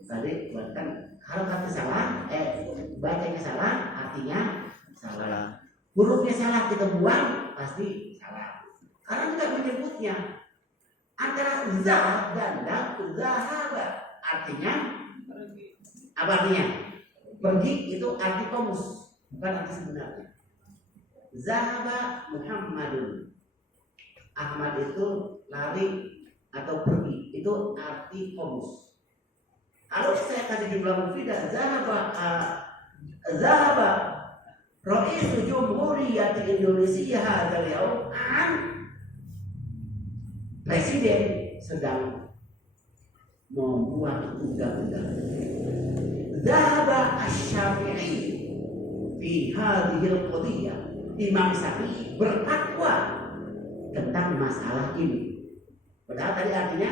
tadi buatkan harokatnya salah, bacanya salah, artinya salah. Hurufnya salah kita buang, pasti salah. Karena kita menyebutnya antara zah dan zahaba, artinya apa artinya? Pergi itu arti komus, bukan arti sebenarnya. Zahaba Muhammadun. Ahmad itu lari atau pergi, itu arti komus. Kalau saya kasih jumlah mufidah, zahaba Ra'isul Jumhuriyah Indonesia hadzal yaum an, presiden sedang membuat undang-undang. Zahaba Asy-Syafi'i fi hadhil qadiyah. Imam Syafi'i berfatwa tentang masalah ini. Padahal tadi artinya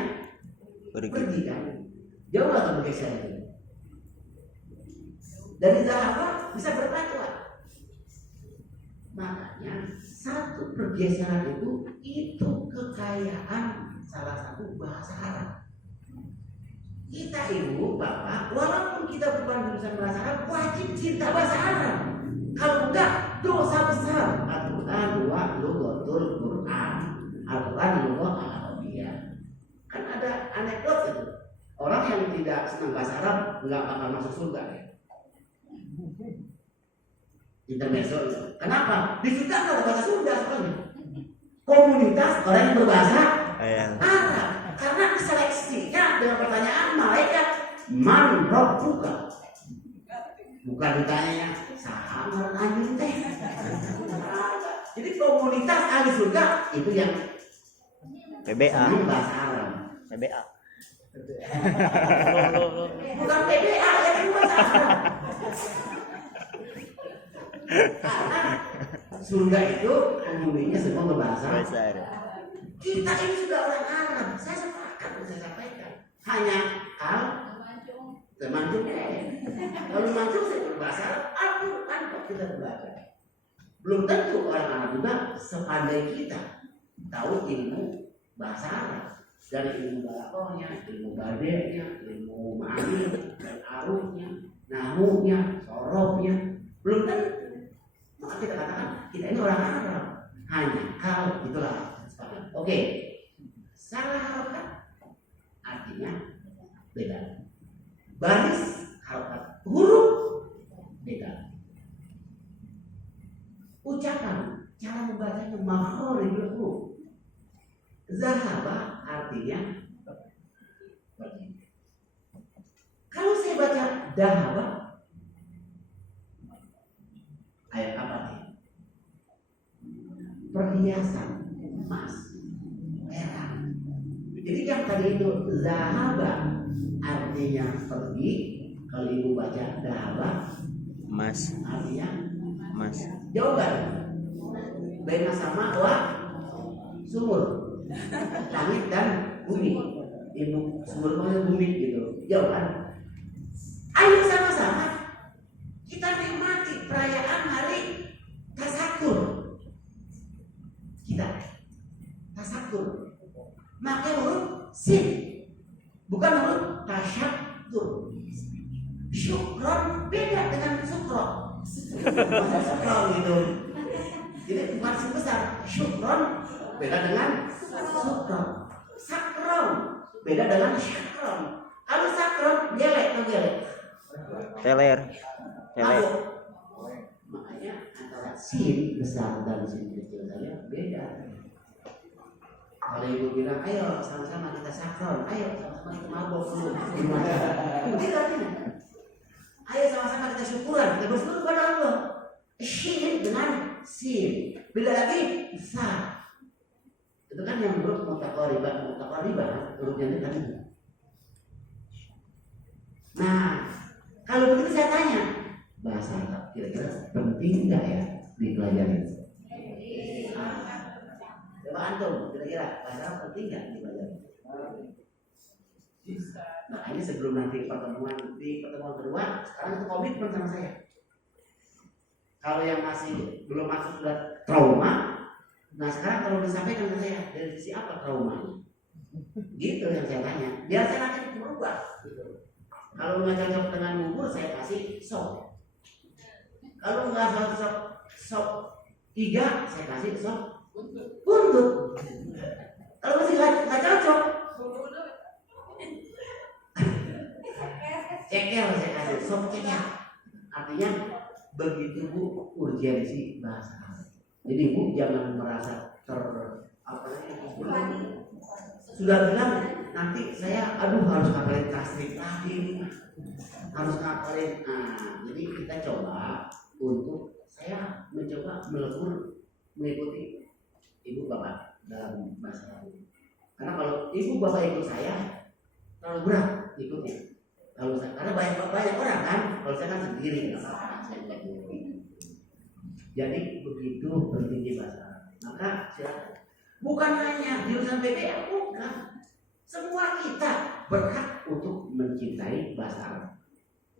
pergi kan? Jauh atau bergeser? Dari zahaba bisa berfatwa. Makanya satu pergeseran itu kekayaan salah satu bahasa Arab. Kita ibu bapak, walaupun kita bukan jurusan bahasa Arab, wajib cinta bahasa Arab. Kalau enggak, dosa besar. Al-Quran wa lughatul Quran. Al-Quran lughat Arabiyah. Kan ada anekdot itu. Orang yang tidak senang bahasa Arab enggak bakal masuk surga ya. Intermezzo itu. Kenapa? Di surga enggak ada bahasa Sunda soalnya. Komunitas orang yang berbahasa Arab. Karena seleksinya dengan pertanyaan malaikat, man rabbuka. Bukan ditanya sama anjing teh. Jadi komunitas ahli surga itu yang PBA. Bahasa Arab. PBA. Bukan PBA yang bahasa Arab. Karena Surga itu penghuninya semua berbahasa. Bahasa Arab. Kita ini sudah orang Arab. Saya sepakat untuk saya sampaikan. Hanya termancung kalau mancung saya berbahasa Arab, Al-Quran kok kita belajar. Belum tentu orang Arab juga sepandai kita tahu ilmu bahasa Arab. Dari ilmu balaghahnya, ilmu badainya, ilmu ma'ani dan arufnya, nahwunya, sorofnya, belum tentu. Maka kita katakan kita ini orang Arab. Hanya kalau itulah. Oke, salah harokat artinya beda. Baris harokat huruf beda. Ucapan cara membacanya makhorijul huruf. Zahaba artinya pergi. Kalau saya baca dahaba, ayat apa nih? Perhiasan emas, perak. Jadi yang tadi itu zahaba artinya pergi. Kalau ibu baca dahaba, Mas. artinya Mas. jawaban. Bena sama sumur. Langit dan bumi, ibu sumber bumi gitu, jauh kan? Ayo sama-sama kita nikmati perayaan hari tasakur. Kita tasakur, maka huruf sin, bukan huruf tasyakur. Syukron beda dengan sukro. Sukron gitu. Jadi bukan sebesar syukron beda dengan sukron. Sakron beda dengan syakron. Kalau sakron gelek atau gelek? Teler. Teler. Makanya antara sin besar dan sin kecil saya beda. Kalau ibu bilang ayo sama-sama kita sakron, ayo sama-sama kita mabok dulu, gimana? Begitu artinya. Ayo sama-sama kita syukuran, kita bersyukur kepada Allah. Shin dengan sin, beda lagi sa. Itu kan yang huruf mutaqaribah, hurufnya itu kan. Nah, kalau begitu saya tanya, bahasa Arab kira-kira penting nggak ya dipelajari? Coba antum, kira-kira bahasa Arab penting nggak dipelajari? Nah, ini sebelum nanti pertemuan kedua, sekarang itu komitmen sama saya. Kalau yang masih belum masuk sudah trauma, nah sekarang kalau disampaikan ke saya dari sisi apa traumanya? Gitu yang saya tanya. Biar saya nanti berubah. Gitu. Kalau nggak cocok dengan bubur, saya kasih sop. Kalau nggak cocok sop iga, saya kasih sop buntut. Kalau masih nggak cocok, ceker saya kasih sop ceker. Artinya begitu Bu urgensi bahasa Arab. Jadi Bu jangan merasa sudah bilang nanti saya harus ngapalin tasrik lagi, harus ngapalin. Nah, jadi kita coba untuk saya mencoba melebur mengikuti ibu bapak dalam bahasa Arab. Karena kalau ibu bapak ikut saya terlalu berat ikutnya. Kalau saya, karena banyak orang kan, kalau saya kan sendiri nggak apa-apa. Jadi begitu pentingnya bahasa Arab. Maka silakan. Bukan hanya jurusan PBL, bukan. Semua kita berhak untuk mencintai bahasa Arab.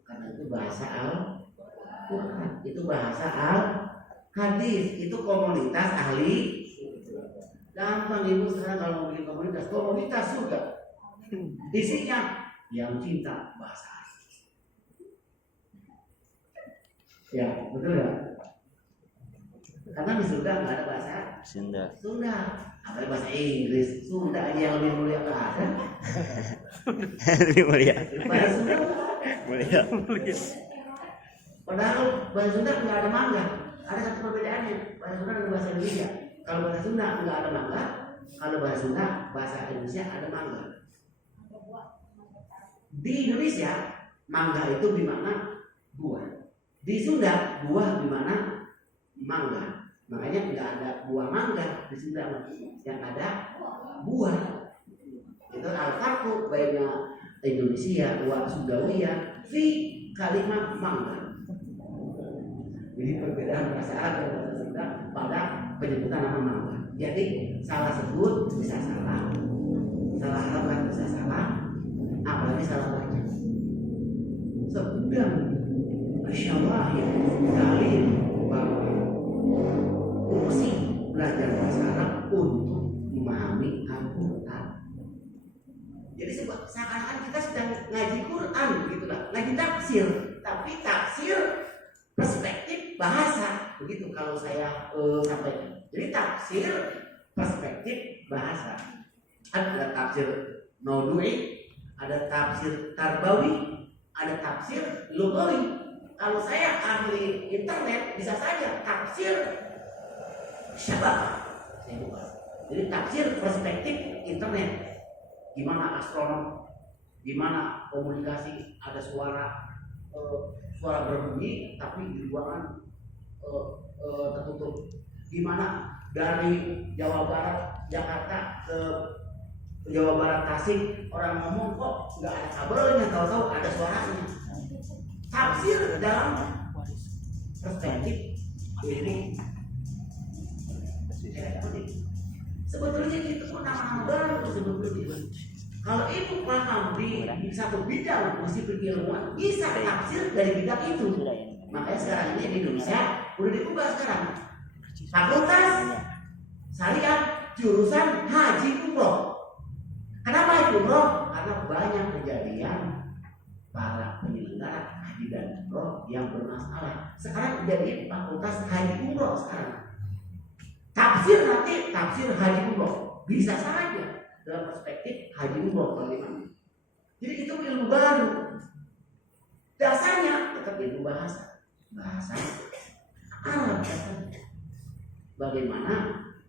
Karena itu bahasa Al-Quran, itu bahasa Al-Hadis, itu komunitas ahli. Gampang ibu sekarang kalau mau bikin komunitas juga. Isinya yang cinta bahasa Arab. Ya, betul ya? Karena di Sunda nggak ada bahasa Sunda, ada bahasa Inggris. Sunda aja yang lebih mulia nggak ada. Lebih mulia. Bahasa Sunda Mulia. padahal bahasa Sunda nggak ada mangga. Ada satu perbedaannya, bahasa Sunda dengan bahasa Indonesia. Kalau bahasa Sunda nggak ada mangga, kalau bahasa Sunda bahasa Indonesia ada mangga. Di Indonesia mangga itu bermakna buah. Di Sunda buah bermakna mangga. Makanya tidak ada buah mangga di Sunda, yang ada buah. Itu al-farqu baina Indonesia wa Sundawiyah fi kalimat mangga. Jadi perbedaan bahasa Arab dan bahasa Sunda pada penyebutan nama mawar. Jadi salah sebut bisa salah, salah halaman bisa salah, apalagi salah baca. Sedang syawahid dalil bahwa fungsi belajar bahasa Arab untuk memahami Al-Quran. Jadi seakan-akan kita sedang ngaji Quran gitulah, ngaji tafsir, tapi tafsir perspektif bahasa, begitu kalau saya sampaikan. Jadi tafsir perspektif bahasa. Ada tafsir Nawawi, ada tafsir Tarbawi, ada tafsir Lughawi. Kalau saya ahli internet bisa saja tafsir syabakah. Saya buka. Jadi tafsir perspektif internet. Gimana astronom, gimana komunikasi, ada suara berbunyi tapi di ruangan tertutup. Gimana dari Jawa Barat Jakarta ke Jawa Barat Tasik orang ngomong kok nggak ada kabelnya, tahu-tahu ada suaranya. Tafsir dalam perspektif ini. Sebetulnya itu pun nama-nama baru sebetulnya. Kalau ibu paham di satu bidang masih berilmuan, bisa tafsir dari bidang itu. Makanya sekarang ini di Indonesia udah diubah sekarang. Fakultas Syariat jurusan Haji Umroh. Kenapa Haji Umroh? Karena banyak kejadian para penyelenggara haji dan umroh yang bermasalah. Sekarang jadi Fakultas Haji Umroh sekarang. Tafsir nanti tafsir haji umroh bisa saja dalam perspektif haji umroh bagaimana. Jadi itu ilmu baru. Dasarnya tetap ilmu bahasa Arab dasarnya. Bagaimana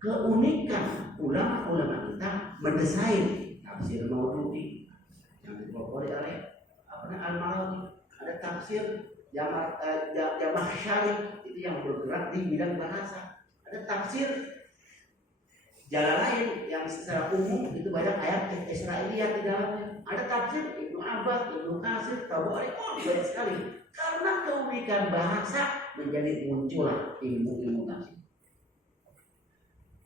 keunikan ulama-ulama kita mendesain tafsir Maududi yang dipelopori oleh Al-Marawi, ada tafsir Jamah Syarif itu yang bergerak di bidang bahasa. Ada tafsir Jalalain yang secara umum itu banyak ayat Israiliyat di dalamnya. Ada tafsir Ibnu Abbas, Ibnu Katsir, Tabari, banyak sekali. Karena keunikan bahasa menjadi muncullah ilmu-ilmu tafsir.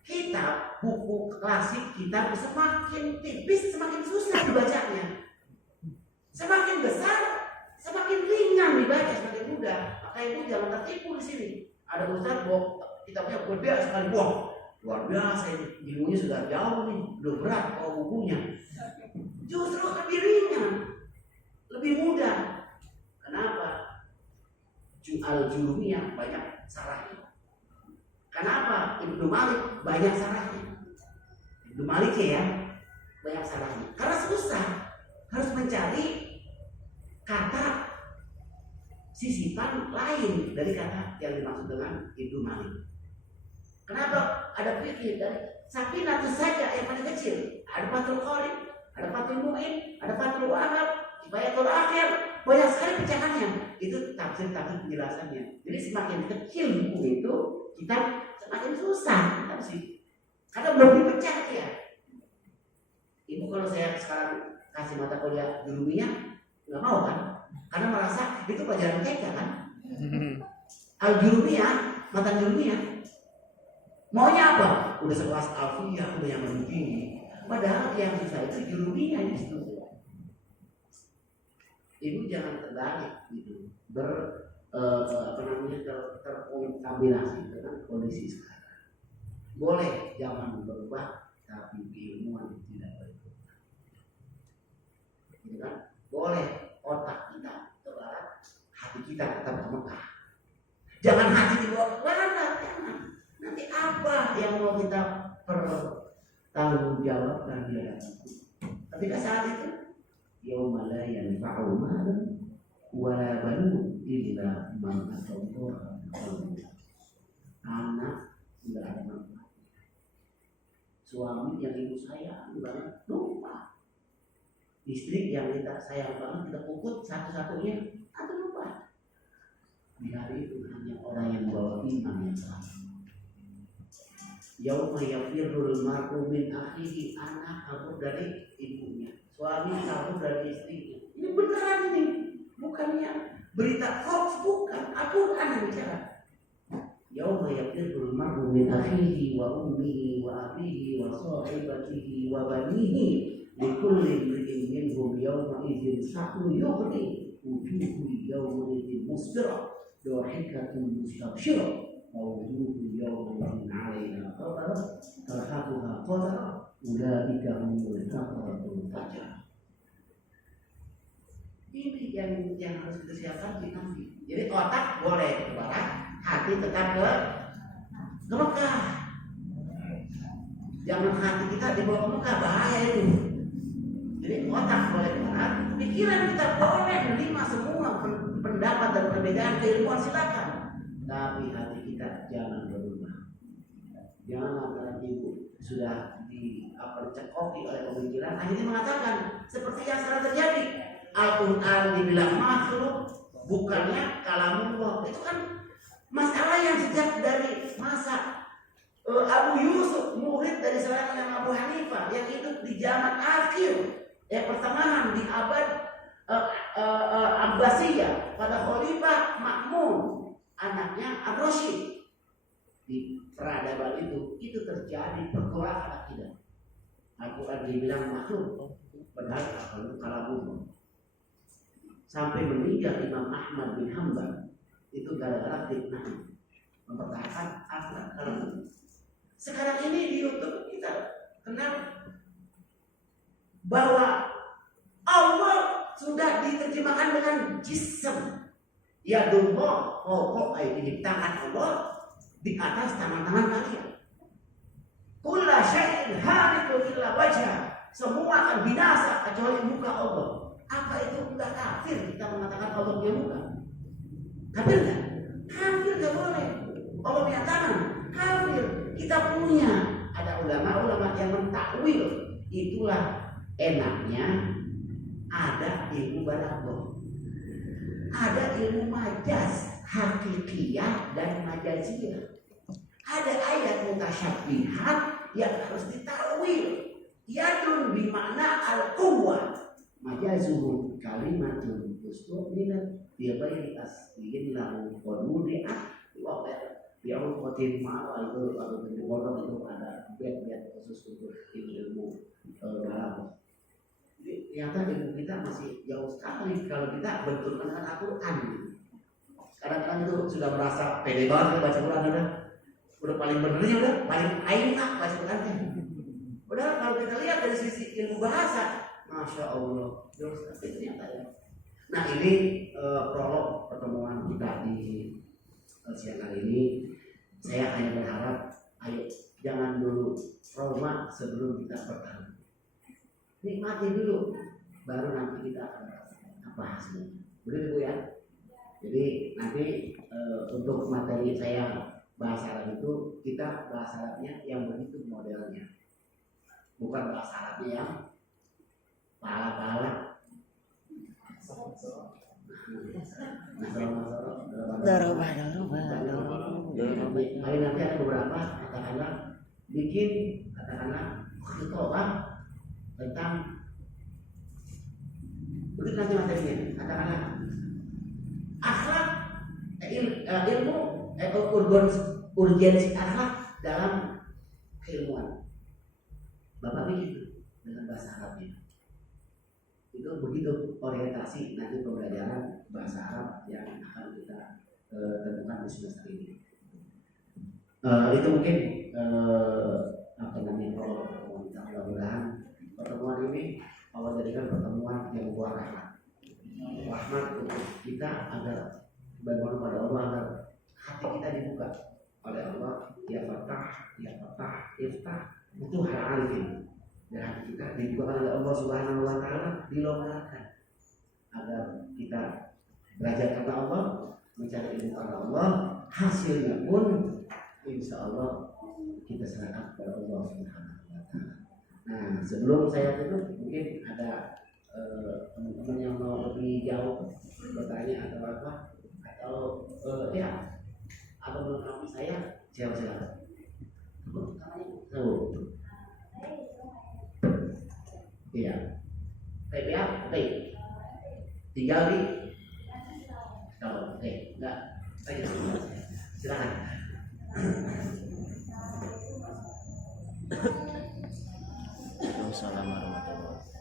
Kitab, buku klasik kita semakin tipis, semakin susah dibacanya. Semakin besar, semakin ringan dibaca, semakin mudah. Maka ibu jangan tertipu di sini. Ada ustaz kitabnya gede sekali, wah luar biasa ini, ilmunya sudah jauh nih, udah berat kalau bukunya. Justru lebih ringan, lebih mudah. Kenapa? Al-Jurumiyah banyak salahnya. Kenapa? Ibnu Malik banyak salahnya. Ibnu Malik ya banyak salahnya. Karena susah, harus mencari kata sisipan lain dari kata yang dimaksud dengan Ibnu Malik. Kenapa? Ada fikih dari Sakinah saja yang paling kecil. Ada Fathul Qorib, ada Fathul Mu'in, ada Fathul Wahab, Kifayatul Akhir, banyak sekali pecahannya. Itu tafsir-tafsir penjelasannya. Jadi semakin kecil buku itu, kita semakin susah tafsir. Karena belum dipecah ya. Ibu kalau saya sekarang kasih mata kuliah Jurumiyah, nggak mau kan? Karena merasa itu pelajaran TK kan? Al-Jurumiyah, mata Jurumiyah. Maunya apa? Udah sekelas Alfiyah, udah yang lebih tinggi. Padahal yang susah itu Jurumiyah itu. Ibu jangan terbalik gitu. Terkombinasi dengan kondisi sekarang. Boleh zaman berubah, tapi keilmuan tidak berubah. Gitu kan? Boleh otak kita ke barat, hati kita tetap ke Mekah. Jangan hati dibawa ke barat, jangan. Nanti apa yang mau kita pertanggungjawabkan di hadapan Allah? Ketika saat itu, yauma la yanfa'u malun wala banun illa man atallaha biqalbin. Anak tidak ada manfaat. Suami yang ibu sayang banget lupa. Istri yang kita sayang banget kita puput satu-satunya atau lupa. Di hari itu hanya orang yang bawa iman yang selamat. Yauma yafirrul mar'u min akhihi, anak kabur dari ibunya, suami kabur dari istrinya. Ini beneran ini, bukannya berita hoax, bukan. Al-Quran yang bicara. Yauma yafirrul al-mar'u min akhihi wa ummihi wa abihi wa sahibatihi wa banihi likulli imri'in minhum yawma idzin sha'nu yughni wujuhu yawma idzin musfirah dhahikatun mustabshirah wa wujuhu yawma idzin 'alaiha ghabarah tarhaquha qatarah ulaika humul kafaratul fajr. Ini yang harus kita siapkan di nanti. Jadi otak boleh ke barat, hati tetap ke Mekah. Jangan hati kita dibawa ke Mekah, bahaya itu. Jadi otak boleh ke barat, pikiran kita boleh menerima semua pendapat dan perbedaan keilmuan, silakan. Tapi hati kita jangan berubah. Jangan lantaran ibu sudah dicekoki oleh pemikiran, akhirnya mengatakan seperti yang sekarang terjadi. Al-Quran dibilang makhluk, bukannya kalamullah. Itu kan masalah yang sejak dari masa Abu Yusuf, murid dari seorang Imam Abu Hanifah yang hidup di zaman akhir, pertengahan di abad Abbasiyah pada Khalifah Ma'mun, anaknya Ar-Rasyid. Di peradaban itu terjadi pergolakan akidah. Al-Quran dibilang makhluk, padahal kalamullah. Sampai meninggal Imam Ahmad bin Hanbal itu gara-gara fitnah mempertahankan akhlak kalam. Sekarang ini di YouTube kita kenal bahwa Allah sudah diterjemahkan dengan jism. Yadullah fawqa aydihim, tangan Allah di atas tangan-tangan kalian. Kullu syai'in halikun illa wajhah, semua akan binasa kecuali muka Allah. Apa itu enggak kafir kita mengatakan Allah punya muka? Kafir enggak? Kafir enggak boleh. Allah punya tangan, kafir. Kita punya. Ada ulama-ulama yang mentakwil. Itulah enaknya ada ilmu balaghah. Ada ilmu majaz, hakikiyah dan majaziyah. Ada ayat mutasyabbihat yang harus ditakwil. Yadun bimakna al-quwwah. Majazuhu kalimatun mustaqbilah bi ghairi asliyin lahu qadudi'at wa bi'u qatin ma'al itu atau orang itu ada bed khusus untuk ilmu balaghah. Ternyata ilmu kita masih jauh sekali kalau kita benturkan dengan Al-Quran. Kadang-kadang itu sudah merasa pede banget baca Quran, udah paling benernya, udah paling enak baca Qurannya. Padahal kalau kita lihat dari sisi ilmu bahasa, Masya Allah, jauh sekali ternyata ya. Nah ini prolog pertemuan kita di siang hari ini. Saya hanya berharap, ayo jangan dulu trauma sebelum kita bertahan. Nikmati dulu, baru nanti kita akan apa hasilnya. Begitu Bu ya. Jadi nanti untuk materi saya bahasa Arab itu kita bahasa Arabnya yang begitu modelnya, bukan bahasa Arabnya yang pala-pala. Hari nanti ada beberapa katakanlah bikin khutbah tentang begitu nanti materinya, katakanlah akhlak ilmu urgensi akhlak dalam keilmuan. Bapak begitu dengan bahasa Arabnya. Itu begitu orientasi nanti pembelajaran bahasa Arab yang akan kita tentukan di semester ini. Itu mungkin apa namanya pertemuan kita. Mudah-mudahan pertemuan ini Allah jadikan pertemuan yang buah rahmat untuk kita agar bermohon pada Allah agar hati kita dibuka oleh Allah. Ya Fatah, ya Fatah, iftah itu hal arifin. Dan kita dibuka oleh Allah Subhanahu Wa Taala, dilonggarkan agar kita belajar kata Allah, mencari ilmu kata Allah, hasilnya pun insya Allah kita serahkan kepada Allah Subhanahu Wa Taala. Nah sebelum saya tutup mungkin ada teman-teman yang mau lebih jauh bertanya atau apa atau ya atau melengkapi saya silakan. Iya. PPA, oke. Tinggal di oke, enggak. Silakan. Waalaikumsalam warahmatullahi wabarakatuh.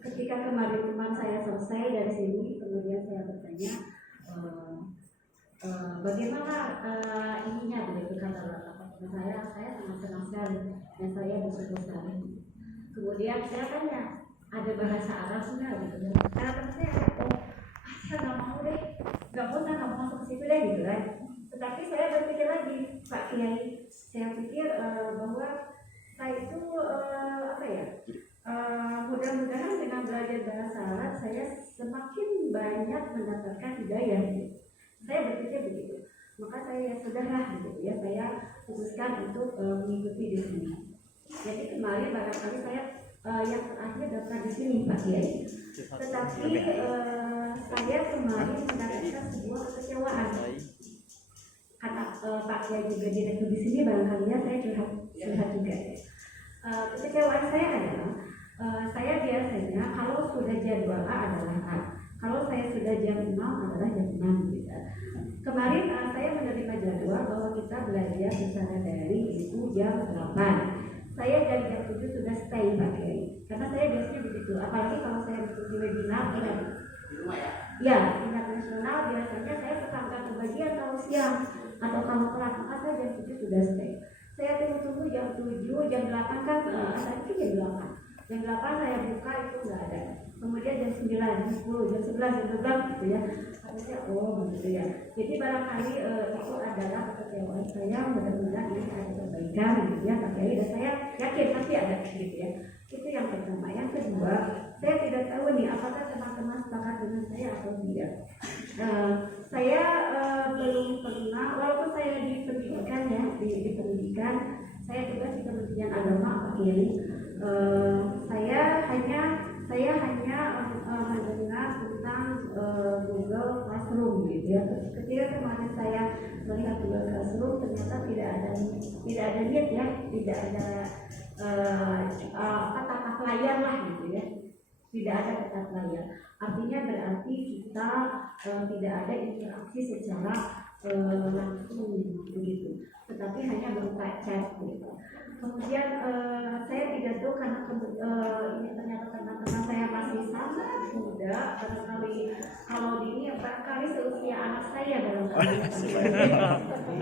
Ketika kemarin teman saya selesai dari sini, kemudian saya bertanya, bagaimana ininya begitu kata saya sangat senang sekali dan saya bersyukur sekali. Kemudian saya tanya, ada bahasa Arab sudah gitu. Karena teman saya saya nggak mau deh, nggak mau masuk ke situ deh gitu kan. Tetapi saya berpikir lagi, Pak Kiai, saya pikir bahwa saya itu apa ya? Mudah-mudahan dengan belajar bahasa Arab saya semakin banyak mendapatkan hidayah. Saya berpikir begitu. Maka saya ya sudahlah gitu ya, saya putuskan untuk mengikuti di sini. Jadi kemarin barangkali saya yang terakhir daftar di sini Pak Kiai. Tetapi saya kemarin mendapatkan sebuah kekecewaan. Karena Pak Kiai juga direktur di sini, barangkali ya saya curhat juga. Kekecewaan saya adalah saya biasanya kalau sudah jadwal A adalah A, kalau saya sudah jam 6 adalah jam 6 gitu. Kemarin saya menerima jadwal bahwa kita belajar secara daring itu jam 8. Saya dari jam 7 sudah stay Pak Kiai, karena saya biasanya begitu. Apalagi kalau saya mengikuti webinar di rumah ya? Ya, tingkat nasional biasanya saya terlambat kebagian kalau siang atau kalau kelas, maka saya jam 7 sudah stay. Saya tunggu jam 7, jam 8 kan asalnya jam 8. Jam 8 saya buka itu nggak ada. Kemudian jam 9, jam 10, jam 11, jam 12 gitu ya. Harusnya gitu ya. Jadi barangkali itu adalah kekecewaan saya. Mudah-mudahan ini ada perbaikan gitu ya. Tapi dan saya yakin pasti ada gitu ya. Itu yang pertama. Yang kedua, saya tidak tahu nih apakah teman-teman sepakat dengan saya atau tidak. Saya belum pernah, walaupun saya di pendidikan ya, di pendidikan, saya juga di Kementerian Agama Pak Kiai. Saya hanya mendengar tentang Google Classroom gitu ya. Ketika kemarin saya melihat Google Classroom, ternyata tidak ada niat ya, tidak ada tata layar lah gitu ya. Tidak ada tata layar. Artinya berarti kita tidak ada interaksi secara langsung begitu, tetapi hanya berupa chat gitu. Kemudian saya tidak tahu karena ini ternyata teman-teman saya masih sangat muda, barangkali kalau di ini barangkali seusia anak saya barangkali.